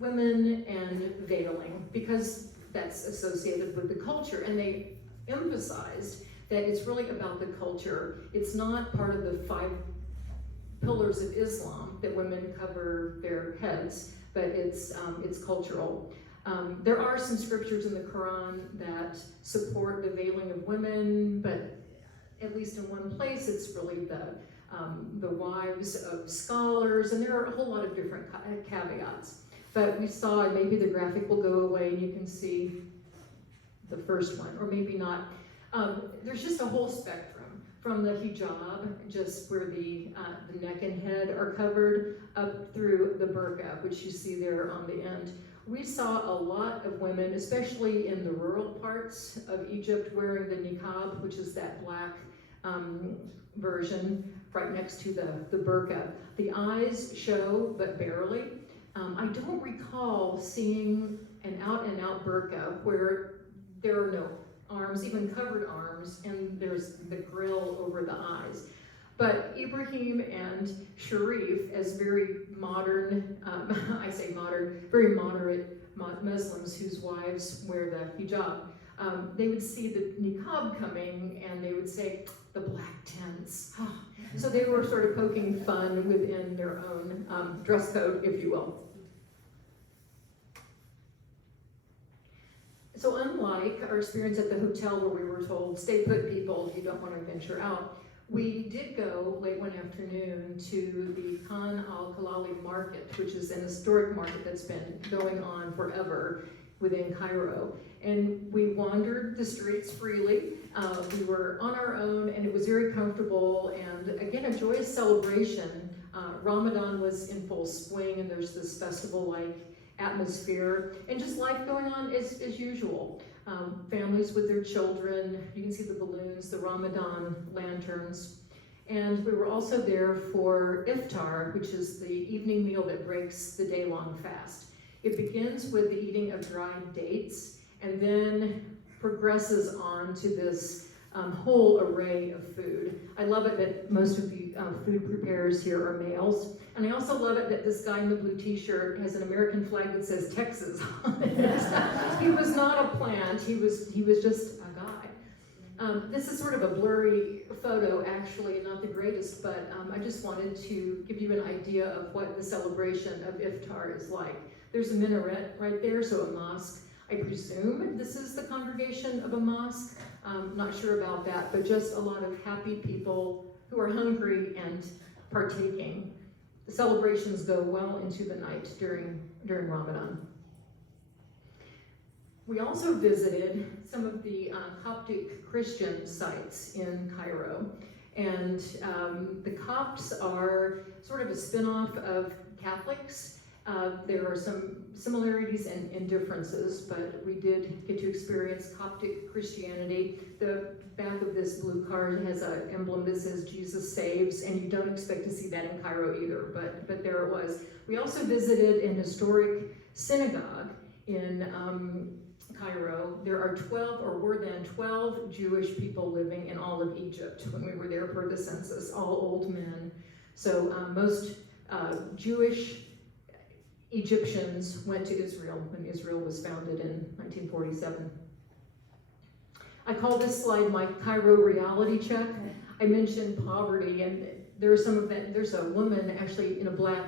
women and veiling, because that's associated with the culture, and they emphasized that it's really about the culture. It's not part of the 5 pillars of Islam that women cover their heads, but it's cultural. There are some scriptures in the Quran that support the veiling of women, but at least in one place, it's really the wives of scholars, and there are a whole lot of different caveats. But we saw, and maybe the graphic will go away and you can see the first one, or maybe not. There's just a whole spectrum, from the hijab, just where the neck and head are covered, up through the burqa, which you see there on the end. We saw a lot of women, especially in the rural parts of Egypt, wearing the niqab, which is that black version right next to the burqa. The eyes show, but barely. I don't recall seeing an out-and-out burqa where there are no arms, even covered arms, and there's the grill over the eyes. But Ibrahim and Sharif, as very modern, I say modern, very moderate Muslims whose wives wear the hijab, they would see the niqab coming and they would say, the black tents. So they were sort of poking fun within their own dress code, if you will. So unlike our experience at the hotel where we were told, stay put people, you don't want to venture out, we did go late one afternoon to the Khan al-Khalali market, which is an historic market that's been going on forever within Cairo. And we wandered the streets freely. We were on our own, and it was very comfortable, and again, a joyous celebration. Ramadan was in full swing, and there's this festival-like atmosphere, and just life going on as usual. families with their children. You can see the balloons, the Ramadan lanterns. And we were also there for iftar, which is the evening meal that breaks the day-long fast. It begins with the eating of dried dates and then progresses on to this whole array of food. I love it that most of the food preparers here are males. And I also love it that this guy in the blue t-shirt has an American flag that says Texas on it. He was not a plant, he was just a guy. This is sort of a blurry photo, actually, not the greatest, but I just wanted to give you an idea of what the celebration of iftar is like. There's a minaret right there, so a mosque. I presume this is the congregation of a mosque. Not sure about that, but just a lot of happy people who are hungry and partaking. The celebrations go well into the night during Ramadan. We also visited some of the Coptic Christian sites in Cairo. And the Copts are sort of a spin-off of Catholics. There are some similarities and differences, but we did get to experience Coptic Christianity. The back of this blue card has an emblem that says Jesus saves, and you don't expect to see that in Cairo either, but there it was. We also visited an historic synagogue in Cairo. There are 12 or more than 12 Jewish people living in all of Egypt when we were there for the census, all old men. So most Jewish Egyptians went to Israel when Israel was founded in 1947. I call this slide my Cairo reality check. I mentioned poverty, and there's some of that. There's a woman actually in a black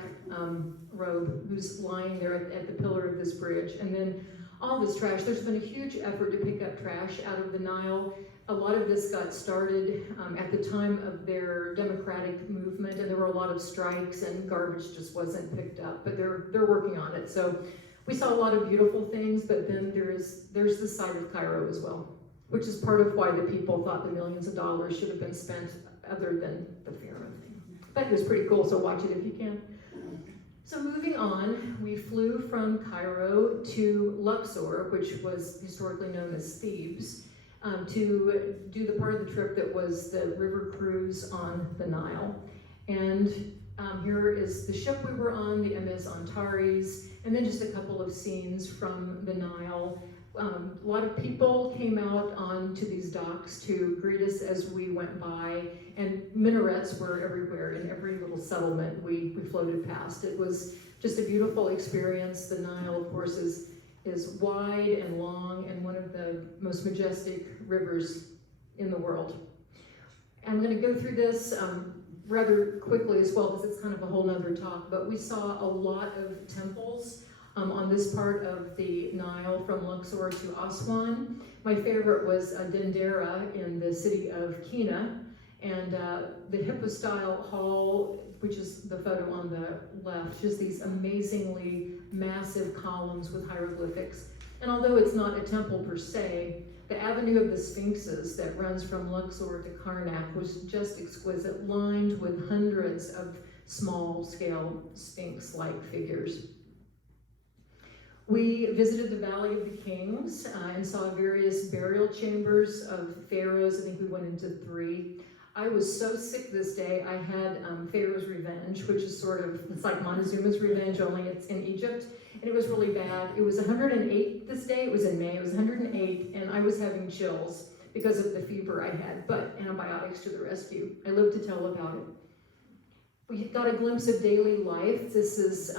robe who's lying there at the pillar of this bridge, and then all this trash. There's been a huge effort to pick up trash out of the Nile. A lot of this got started at the time of their democratic movement, and there were a lot of strikes, and garbage just wasn't picked up, but they're working on it. So we saw a lot of beautiful things, but then there's the side of Cairo as well, which is part of why the people thought the millions of dollars should have been spent other than the Pharaoh thing. But it was pretty cool, so watch it if you can. So moving on, we flew from Cairo to Luxor, which was historically known as Thebes, to do the part of the trip that was the river cruise on the Nile. And here is the ship we were on, the MS Antares, and then just a couple of scenes from the Nile. A lot of people came out onto these docks to greet us as we went by, and minarets were everywhere in every little settlement we floated past. It was just a beautiful experience. The Nile, of course, is wide and long and one of the most majestic rivers in the world. I'm going to go through this rather quickly as well, because it's kind of a whole nother talk, but we saw a lot of temples on this part of the Nile from Luxor to Aswan. My favorite was Dendera in the city of Kina, and the Hippostyle Hall, which is the photo on the left, just these amazingly massive columns with hieroglyphics. And although it's not a temple per se, the Avenue of the Sphinxes that runs from Luxor to Karnak was just exquisite, lined with hundreds of small-scale Sphinx-like figures. We visited the Valley of the Kings and saw various burial chambers of pharaohs. I think we went into 3. I was so sick this day, I had Pharaoh's Revenge, which is sort of, it's like Montezuma's Revenge, only it's in Egypt, and it was really bad. It was 108 this day, it was in May, it was 108, and I was having chills because of the fever I had, but antibiotics to the rescue. I live to tell about it. We got a glimpse of daily life. This is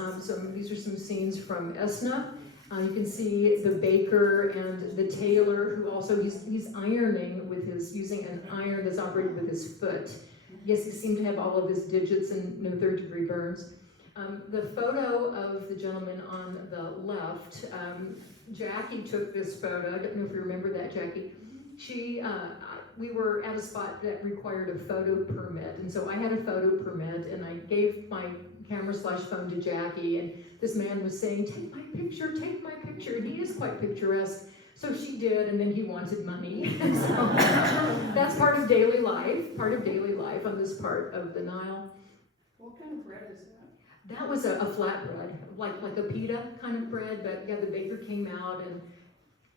these are some scenes from Esna. You can see the baker and the tailor, who also he's ironing with using an iron that's operated with his foot. Yes, he seemed to have all of his digits and no third-degree burns. The photo of the gentleman on the left, Jackie took this photo. I don't know if you remember that, Jackie. We were at a spot that required a photo permit, and so I had a photo permit, and I gave my camera/phone to Jackie, and this man was saying, take my picture, and he is quite picturesque. So she did, and then he wanted money. So that's part of daily life on this part of the Nile. What kind of bread is that? That was a flat bread, like a pita kind of bread, but yeah, the baker came out, and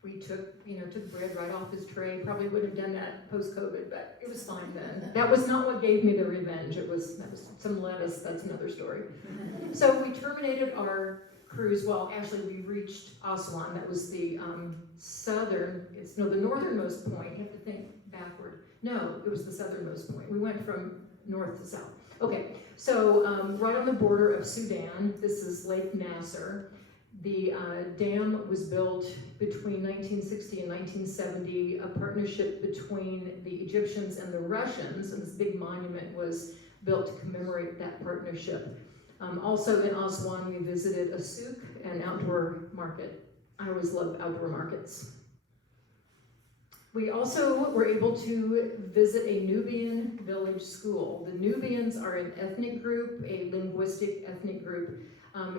We took bread right off his tray. Probably would have done that post-COVID, but it was fine then. That was not what gave me the revenge. That was some lettuce. That's another story. So we terminated our cruise. Well, actually, we reached Aswan. That was the the northernmost point. You have to think backward. No, it was the southernmost point. We went from north to south. Okay, so right on the border of Sudan. This is Lake Nasser. The dam was built between 1960 and 1970, a partnership between the Egyptians and the Russians, and this big monument was built to commemorate that partnership. Also in Aswan, we visited a souk, an outdoor market. I always love outdoor markets. We also were able to visit a Nubian village school. The Nubians are an ethnic group, a linguistic ethnic group,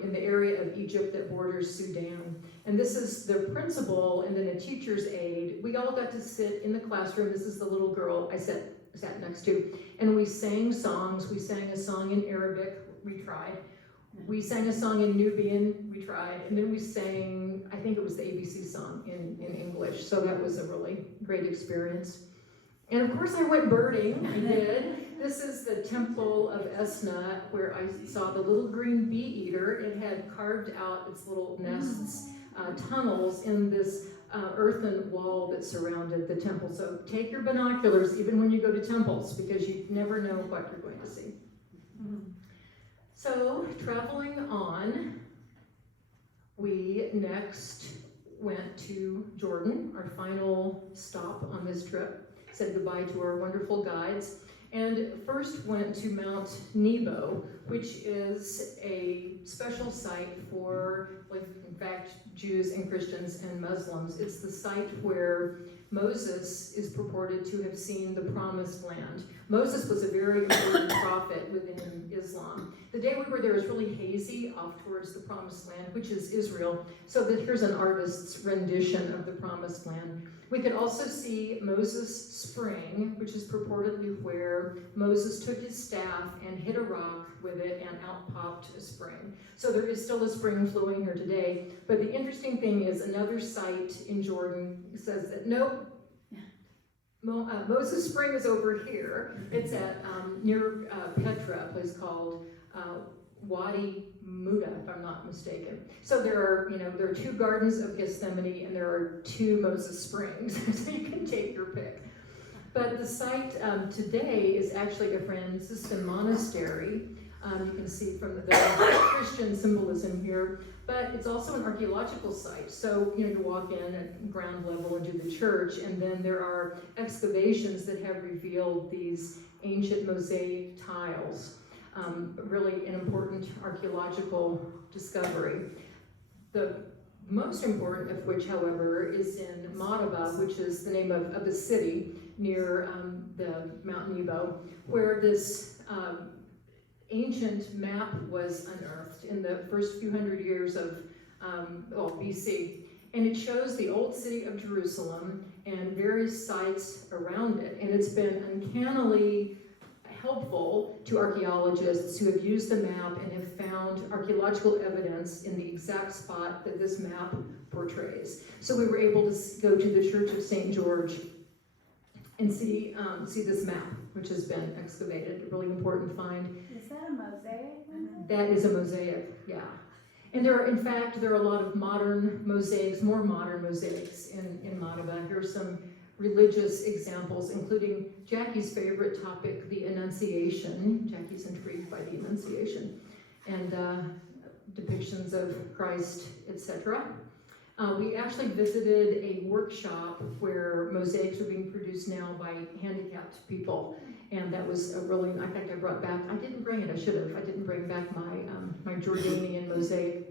in the area of Egypt that borders Sudan. And this is the principal and then a teacher's aide. We all got to sit in the classroom. This is the little girl I sat next to. And we sang songs. We sang a song in Arabic. We tried. We sang a song in Nubian. We tried. And then we sang, I think it was the ABC song in English. So that was a really great experience. And of course I went birding. I did. This is the Temple of Esna, where I saw the little green bee eater. It had carved out its little nests, tunnels in this earthen wall that surrounded the temple. So take your binoculars even when you go to temples, because you never know what you're going to see. So traveling on, we next went to Jordan, our final stop on this trip. Said goodbye to our wonderful guides. And first went to Mount Nebo, which is a special site for, in fact, Jews and Christians and Muslims. It's the site where Moses is purported to have seen the promised land. Moses was a very important prophet within Islam. The day we were there was really hazy off towards the promised land, which is Israel. So that here's an artist's rendition of the promised land. We could also see Moses' spring, which is purportedly where Moses took his staff and hit a rock with it and out popped a spring. So there is still a spring flowing here today. But the interesting thing is another site in Jordan says that nope, Moses' spring is over here. It's at near Petra, a place called Wadi Muda, if I'm not mistaken. So there are 2 gardens of Gethsemane and there are 2 Moses springs, so you can take your pick. But the site today is actually a Franciscan monastery. You can see from the Christian symbolism here, but it's also an archaeological site. So you walk in at ground level into the church, and then there are excavations that have revealed these ancient mosaic tiles. Really an important archaeological discovery. The most important of which, however, is in Madaba, which is the name of the city near the Mount Nebo, where this ancient map was unearthed in the first few hundred years of BC. And it shows the old city of Jerusalem and various sites around it. And it's been uncannily helpful to archaeologists who have used the map and have found archaeological evidence in the exact spot that this map portrays. So we were able to go to the Church of St. George and see this map, which has been excavated, a really important find. Is that a mosaic? That is a mosaic, yeah. And there are a lot of modern mosaics, more modern mosaics in Madaba. Here are some religious examples, including Jackie's favorite topic, the Annunciation. Jackie's intrigued by the Annunciation, and depictions of Christ, etc. We actually visited a workshop where mosaics are being produced now by handicapped people, and that was a really, in fact I brought back, I didn't bring it, I should have, I didn't bring back my Jordanian mosaic.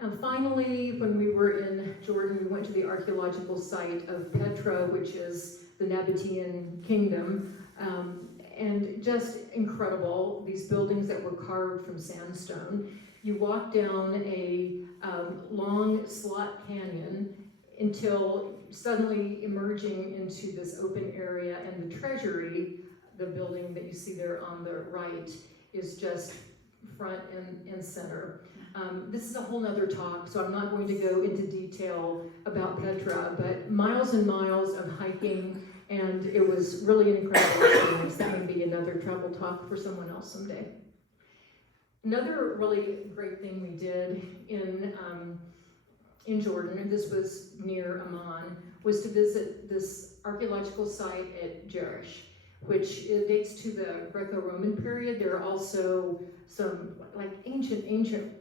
And finally, when we were in Jordan, we went to the archaeological site of Petra, which is the Nabatean kingdom, and just incredible, these buildings that were carved from sandstone. You walk down a long slot canyon until suddenly emerging into this open area, and the treasury, the building that you see there on the right, is just front and center. This is a whole nother talk, so I'm not going to go into detail about Petra, but miles and miles of hiking, and it was really an incredible experience. That may be another travel talk for someone else someday. Another really great thing we did in Jordan, and this was near Amman, was to visit this archaeological site at Jerish, which it dates to the Greco-Roman period. There are also some like ancient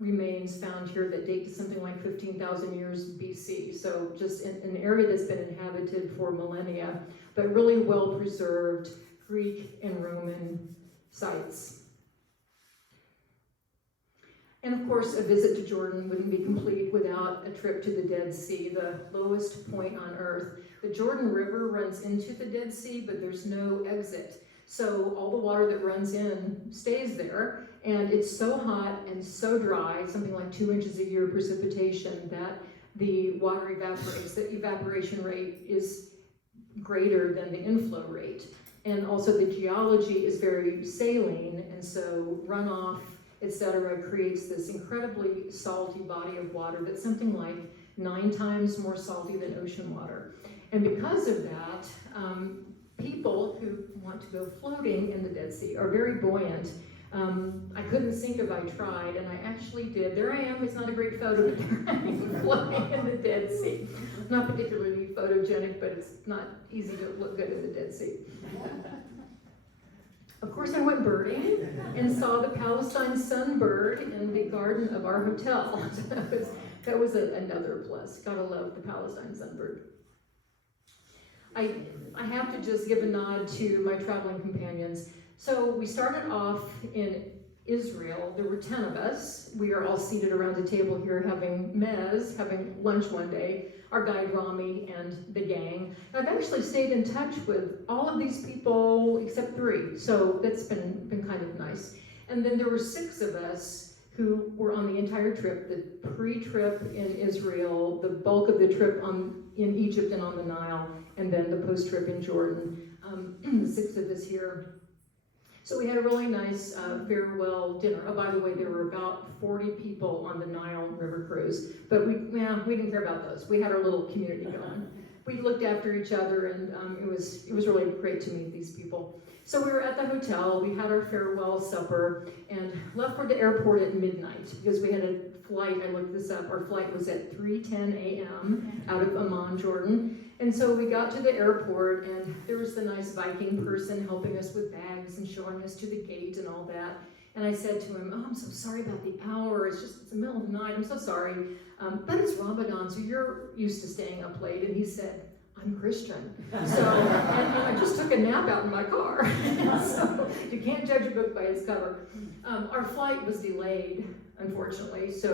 remains found here that date to something like 15,000 years BC. So just an area that's been inhabited for millennia, but really well preserved Greek and Roman sites. And of course, a visit to Jordan wouldn't be complete without a trip to the Dead Sea, the lowest point on earth. The Jordan River runs into the Dead Sea, but there's no exit. So all the water that runs in stays there, and it's so hot and so dry, something like 2 inches a year precipitation, that the water evaporates. The evaporation rate is greater than the inflow rate. And also the geology is very saline, and so runoff, etc., creates this incredibly salty body of water that's something like 9 times more salty than ocean water. And because of that, people who want to go floating in the Dead Sea are very buoyant. I couldn't sink if I tried, and I actually did. There I am, it's not a great photo, but there I am floating in the Dead Sea. Not particularly photogenic, but it's not easy to look good in the Dead Sea. Of course, I went birding and saw the Palestine sunbird in the garden of our hotel. That was another plus. Gotta love the Palestine sunbird. I have to just give a nod to my traveling companions. So we started off in Israel. There were 10 of us. We are all seated around a table here having lunch one day. Our guide Rami and the gang. I've actually stayed in touch with all of these people except 3, so that's been kind of nice. And then there were 6 of us who were on the entire trip, the pre-trip in Israel, the bulk of the trip in Egypt and on the Nile, and then the post-trip in Jordan. The 6 of us here. So we had a really nice farewell dinner. Oh, by the way, there were about 40 people on the Nile River cruise, but we didn't care about those. We had our little community going. We looked after each other, and it was really great to meet these people. So we were at the hotel, we had our farewell supper, and left for the airport at midnight, because we had a flight, I looked this up, our flight was at 3:10 a.m. out of Amman, Jordan. And so we got to the airport, and there was the nice Viking person helping us with bags and showing us to the gate and all that. And I said to him, "Oh, I'm so sorry about the hour. It's the middle of the night. I'm so sorry. But it's Ramadan, so you're used to staying up late." And he said, "I'm Christian." So, and I just took a nap out in my car. So you can't judge a book by its cover. Our flight was delayed, unfortunately. So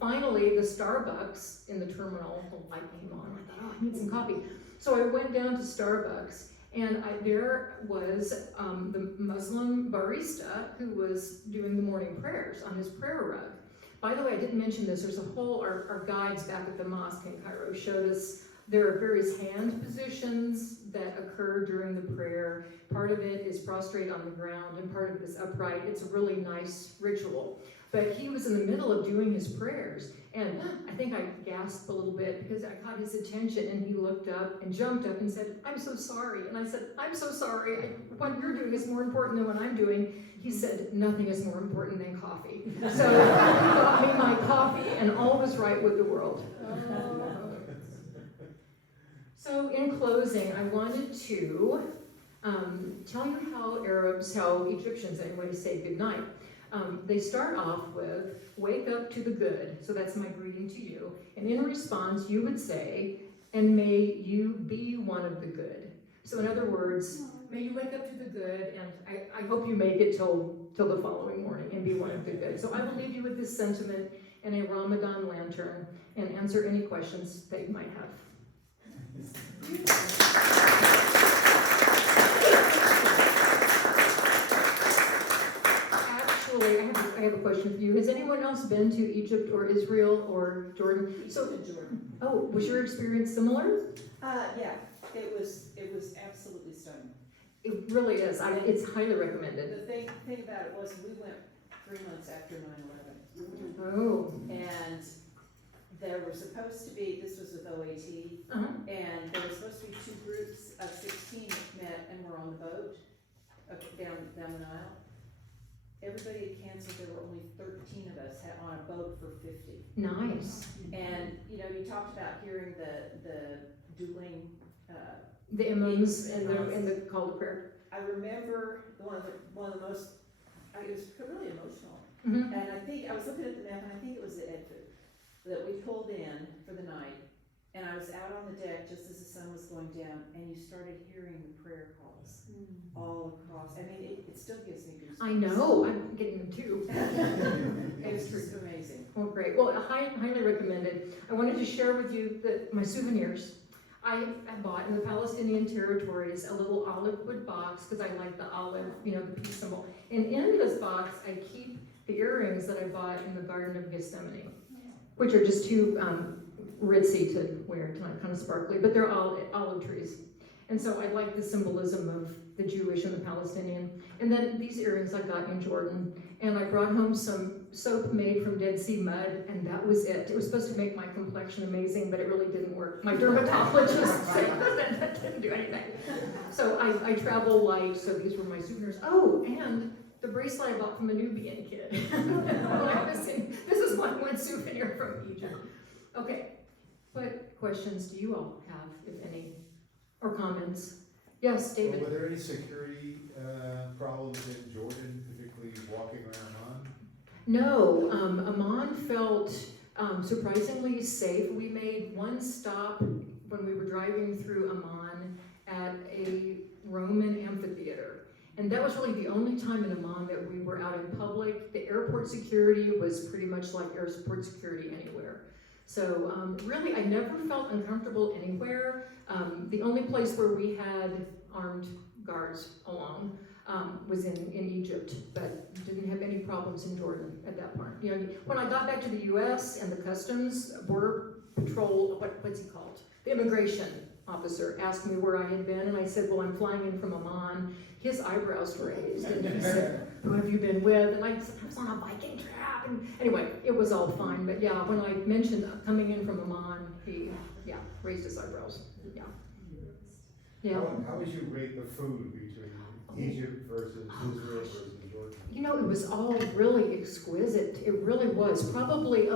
finally, the Starbucks in the terminal, the light came on. I thought, oh, I need some coffee. So I went down to Starbucks, and there was the Muslim barista who was doing the morning prayers on his prayer rug. By the way, I didn't mention this. There's a whole, our guides back at the mosque in Cairo showed us there are various hand positions that occur during the prayer. Part of it is prostrate on the ground, and part of it is upright. It's a really nice ritual. But he was in the middle of doing his prayers, and I think I gasped a little bit because I caught his attention, and he looked up and jumped up and said, "I'm so sorry." And I said, "I'm so sorry. What you're doing is more important than what I'm doing." He said, "Nothing is more important than coffee." So he got me my coffee, and all was right with the world. So in closing, I wanted to tell you how Egyptians anyway say goodnight. They start off with, "Wake up to the good." So that's my greeting to you. And in response, you would say, "And may you be one of the good." So in other words, may you wake up to the good, and I hope you make it till the following morning and be one of the good. So I will leave you with this sentiment and a Ramadan lantern and answer any questions that you might have. Actually, I have a question for you. Has anyone else been to Egypt or Israel or Jordan? Jordan. Oh, was your experience similar? Yeah, it was absolutely stunning. It really is. It's highly recommended. The thing about it was we went 3 months after 9/11. Oh, And there were supposed to be, this was with OAT, and there were supposed to be 2 groups of 16 that met and were on the boat down the Nile. Everybody had canceled, there were only 13 of us on a boat for 50. nice. And, you know, you talked about hearing the dueling, The imams and the call to prayer. I remember one of the most, it was really emotional. Mhm. And I think, I was looking at the map, and I think it was at Edford, that we pulled in for the night, and I was out on the deck just as the sun was going down, and you started hearing the prayer calls all across. I mean, it still gives me goosebumps. I know, I'm getting them too. It's just amazing. Well, great. Well, highly recommended. I wanted to share with you my souvenirs. I bought in the Palestinian territories a little olive wood box because I like the olive, you know, the peace symbol. And in this box, I keep the earrings that I bought in the Garden of Gethsemane, which are just too ritzy to wear, kind of sparkly, but they're all olive trees. And so I like the symbolism of the Jewish and the Palestinian. And then these earrings I got in Jordan, and I brought home some soap made from Dead Sea mud, and that was it. It was supposed to make my complexion amazing, but it really didn't work. My dermatologist said that didn't do anything. So I travel light, so these were my souvenirs. Oh, and the bracelet I bought from a Nubian kid. This is one souvenir from Egypt. Okay, what questions do you all have, if any, or comments? Yes, David? Were there any security problems in Jordan, particularly walking around Amman? No, Amman felt surprisingly safe. We made one stop when we were driving through Amman at a Roman amphitheater. And that was really the only time in Amman that we were out in public. The airport security was pretty much like airport security anywhere. So really, I never felt uncomfortable anywhere. The only place where we had armed guards along was in Egypt, but didn't have any problems in Jordan at that point. You know, when I got back to the U.S. and the Customs Border Patrol, what's he called? The immigration officer asked me where I had been, and I said, well, I'm flying in from Amman. His eyebrows raised, and he said, who have you been with? And I said, I was on a Viking trap. And anyway, it was all fine, but yeah, when I mentioned coming in from Amman, he, raised his eyebrows, yeah. Yeah. How would you rate the food between Egypt versus Israel versus Jordan? You know, it was all really exquisite. It really was. Probably,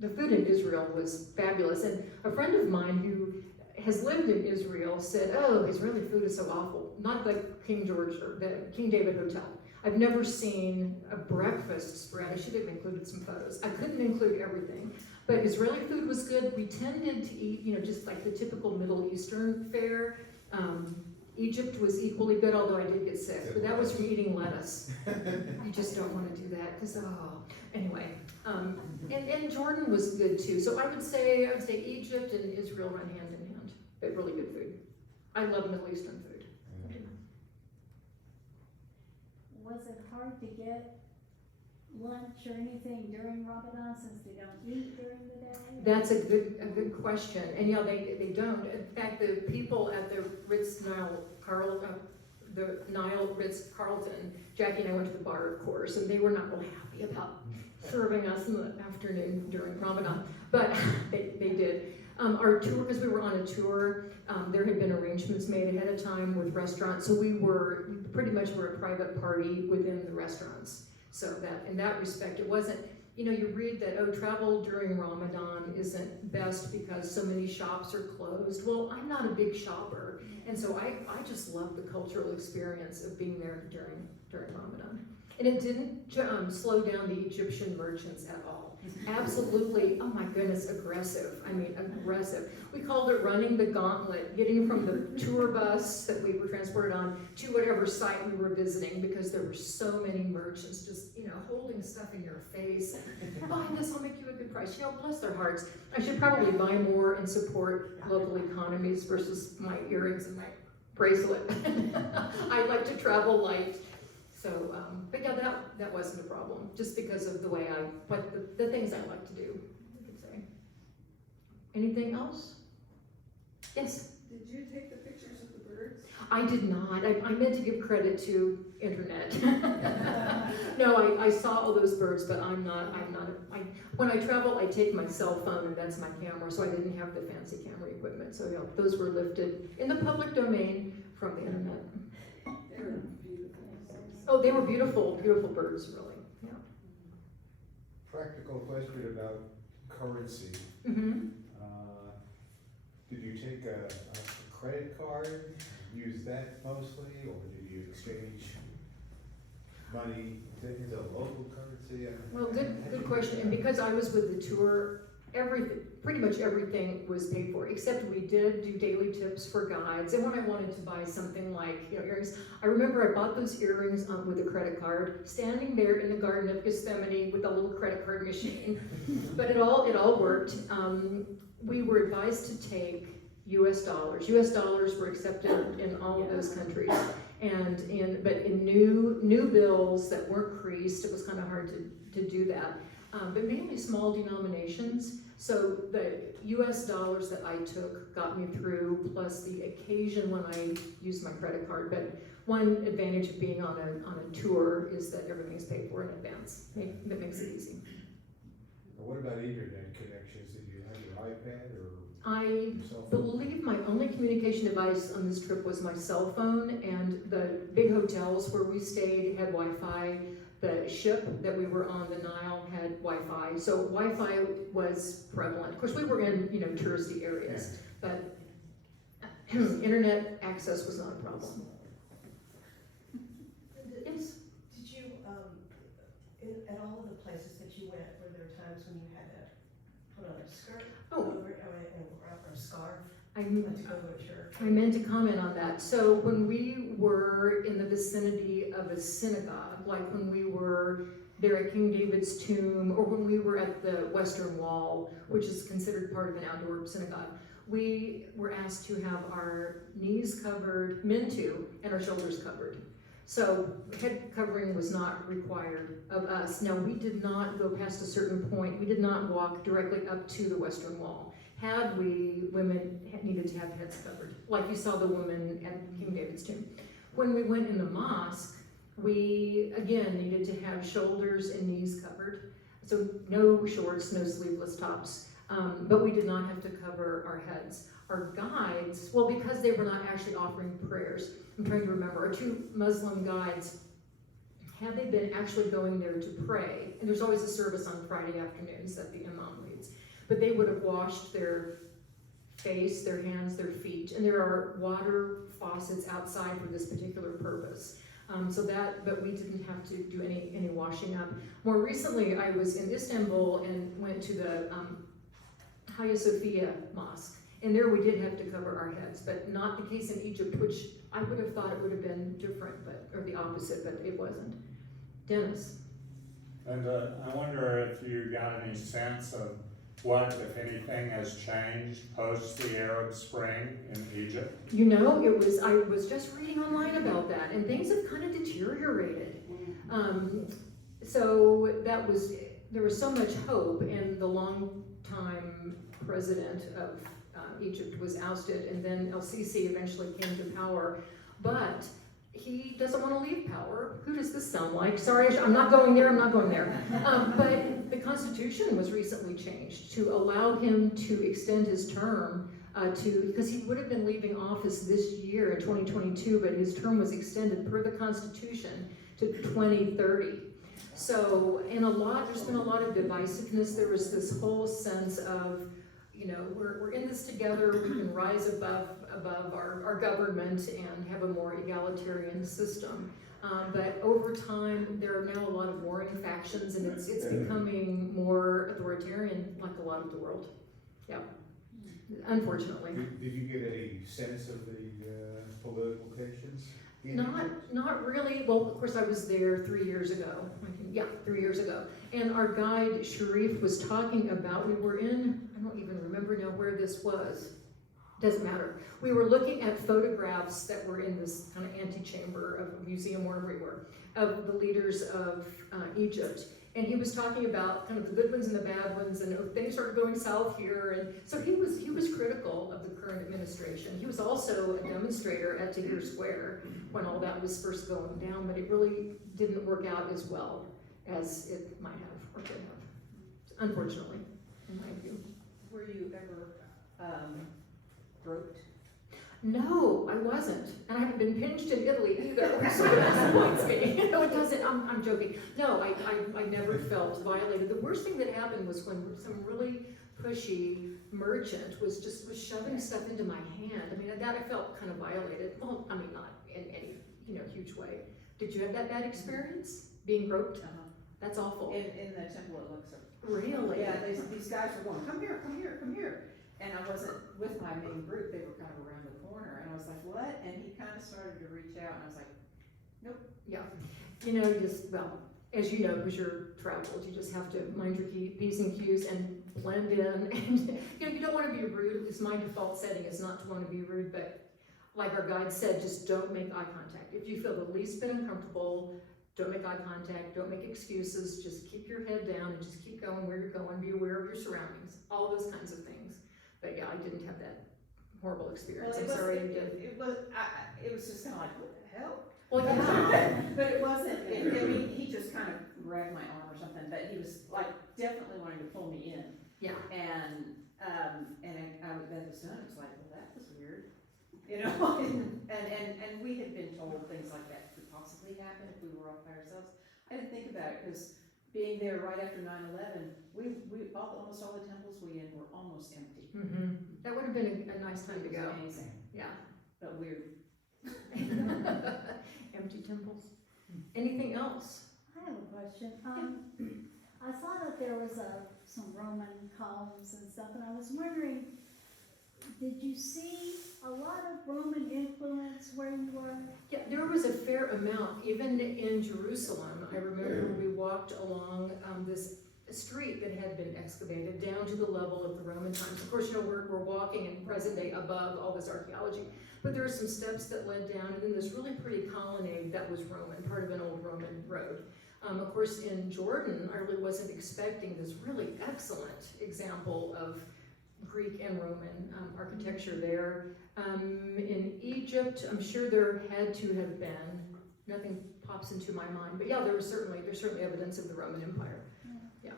the food in Israel was fabulous. And a friend of mine who has lived in Israel said, oh, Israeli food is so awful. Not the King George or the King David Hotel. I've never seen a breakfast spread. I should have included some photos. I couldn't include everything. But Israeli food was good. We tended to eat, you know, just like the typical Middle Eastern fare. Egypt was equally good, although I did get sick, but that was from eating lettuce. You just don't want to do that, because, anyway. And Jordan was good too. So I would say Egypt and Israel run hand in hand, but really good food. I love Middle Eastern food. Was it hard to get lunch or anything during Ramadan since they don't eat during the day? That's a good question. And yeah, they don't. In fact, the people at the Nile Ritz-Carlton, Jackie and I went to the bar, of course, and they were not really happy about serving us in the afternoon during Ramadan, but they did. Our tour, because we were on a tour, there had been arrangements made ahead of time with restaurants, so we pretty much were a private party within the restaurants. So that, in that respect, it wasn't, you know, you read that, travel during Ramadan isn't best because so many shops are closed. Well, I'm not a big shopper, and so I just love the cultural experience of being there during Ramadan. And it didn't slow down the Egyptian merchants at all. Absolutely, oh my goodness, aggressive. I mean, aggressive. We called it running the gauntlet, getting from the tour bus that we were transported on to whatever site we were visiting, because there were so many merchants just, you know, holding stuff in your face. Buy this, I'll make you a good price. You know, bless their hearts. I should probably buy more and support local economies versus my earrings and my bracelet. I like to travel light. So, but yeah, that wasn't a problem, just because of the way the things I like to do, I could say. Anything else? Yes? Did you take the pictures of the birds? I did not. I meant to give credit to internet. No, I saw all those birds, but when I travel, I take my cell phone and that's my camera, so I didn't have the fancy camera equipment. So yeah, those were lifted in the public domain from the internet. They're beautiful. Oh, they were beautiful, beautiful birds, really, yeah. Practical question about currency. Mm-hmm. Did you take a credit card, use that mostly, or did you exchange money into local currency? Well, good question, and because I was with the tour, pretty much everything was paid for, except we did do daily tips for guides, and when I wanted to buy something like, earrings, I remember I bought those earrings with a credit card, standing there in the Garden of Gethsemane with a little credit card machine, but it all worked. We were advised to take US dollars. US dollars were accepted in all of those countries. But in new bills that weren't creased, it was kind of hard to do that. But mainly small denominations. So the US dollars that I took got me through, plus the occasion when I used my credit card. But one advantage of being on a tour is that everything's paid for in advance. That makes it easy. What about internet connections? Did you have your iPad or I your cell phone? believe my only communication device on this trip was my cell phone, and the big hotels where we stayed had Wi-Fi. The ship that we were on, the Nile, had Wi-Fi, so Wi-Fi was prevalent. Of course, we were in touristy areas, but internet access was not a problem. Yes. Did you, at all of the places that you went, were there times when you had to put on a skirt over it, or a scarf to go to a church? I meant to comment on that. So when we were in the vicinity of a synagogue, like when we were there at King David's tomb, or when we were at the Western Wall, which is considered part of an outdoor synagogue, we were asked to have our knees covered, men too, and our shoulders covered. So head covering was not required of us. Now, we did not go past a certain point. We did not walk directly up to the Western Wall. Had we, women needed to have heads covered, like you saw the woman at King David's tomb. When we went in the mosque, we, again, needed to have shoulders and knees covered. So no shorts, no sleeveless tops, but we did not have to cover our heads. Our guides, well, because they were not actually offering prayers, I'm trying to remember, our two Muslim guides, had they been actually going there to pray, and there's always a service on Friday afternoons that the imam leads, but they would have washed their face, their hands, their feet, and there are water faucets outside for this particular purpose. But we didn't have to do any washing up. More recently, I was in Istanbul and went to the Hagia Sophia Mosque. And there we did have to cover our heads, but not the case in Egypt, which I would have thought it would have been different, or the opposite, but it wasn't. Dennis? And I wonder if you got any sense of what, if anything, has changed post the Arab Spring in Egypt? I was just reading online about that, and things have kind of deteriorated. So there was so much hope, and the longtime president of Egypt was ousted, and then El-Sisi eventually came to power, but he doesn't want to leave power. Who does this sound like? Sorry, I'm not going there. But the Constitution was recently changed to allow him to extend his term because he would have been leaving office this year in 2022, but his term was extended per the Constitution to 2030. So, there's been a lot of divisiveness. There was this whole sense of, we're in this together, we can rise above our government and have a more egalitarian system. But over time, there are now a lot of warring factions, and it's becoming more authoritarian, like a lot of the world. Yeah, unfortunately. Did you get any sense of the political tensions? Not really. Well, of course, I was there 3 years ago. 3 years ago. And our guide, Sharif, was talking about, we were in, I don't even remember now where this was. Doesn't matter. We were looking at photographs that were in this kind of antechamber of a museum, wherever we were, of the leaders of Egypt. And he was talking about kind of the good ones and the bad ones, and things started going south here. And so he was critical of the current administration. He was also a demonstrator at Tahrir Square when all that was first going down, but it really didn't work out as well as it might have or could have, unfortunately, in my view. Were you ever, groped? No, I wasn't, and I haven't been pinched in Italy either, which sort of disappoints me. No, it doesn't, I'm joking. No, I never felt violated. The worst thing that happened was when some really pushy merchant was shoving stuff into my hand. I mean, that I felt kind of violated. Well, I mean, not in any, huge way. Did you have that bad experience, being groped? That's awful. In the temple at Luxor. Really? Yeah, these guys were going, come here, come here, come here. And I wasn't with my main group, they were kind of around the corner, and I was like, what? And he kind of started to reach out, and I was like, nope. Yeah, as you know, because you're traveled, you just have to mind your P's and Q's and blend in, and, you don't want to be rude. At least my default setting is not to want to be rude, but like our guide said, just don't make eye contact. If you feel the least bit uncomfortable, don't make eye contact, don't make excuses, just keep your head down and just keep going where you're going, be aware of your surroundings, all those kinds of things. But yeah, I didn't have that horrible experience. I'm sorry you did. It was just kind of like, what the hell? Well, yeah. But it wasn't, I mean, he just kind of grabbed my arm or something, but he was like definitely wanting to pull me in. Yeah. And that was done, it was like, well, that was weird. And we had been told things like that could possibly happen if we were off by ourselves. I didn't think about it, because being there right after 9/11, almost all the temples we in were almost empty. Mm-hmm. That would have been a nice time to It go. was amazing, Yeah. but weird. Empty temples. Anything else? I have a question. I saw that there was some Roman columns and stuff, and I was wondering, did you see a lot of Roman influence where you were? Yeah, there was a fair amount, even in Jerusalem. I remember we walked along this street that had been excavated down to the level of the Roman times. Of course, we're walking in present day above all this archaeology, but there are some steps that led down, and then this really pretty colonnade that was Roman, part of an old Roman road. Of course, in Jordan, I really wasn't expecting this really excellent example of Greek and Roman architecture there. In Egypt, I'm sure there had to have been. Nothing pops into my mind, but yeah, there's certainly evidence of the Roman Empire. Yeah.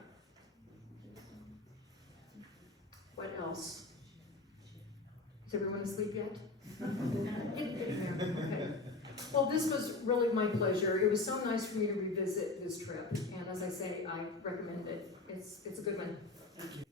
What else? Is everyone asleep yet? Okay. Well, this was really my pleasure. It was so nice for me to revisit this trip, and as I say, I recommend it. It's a good one. Thank you.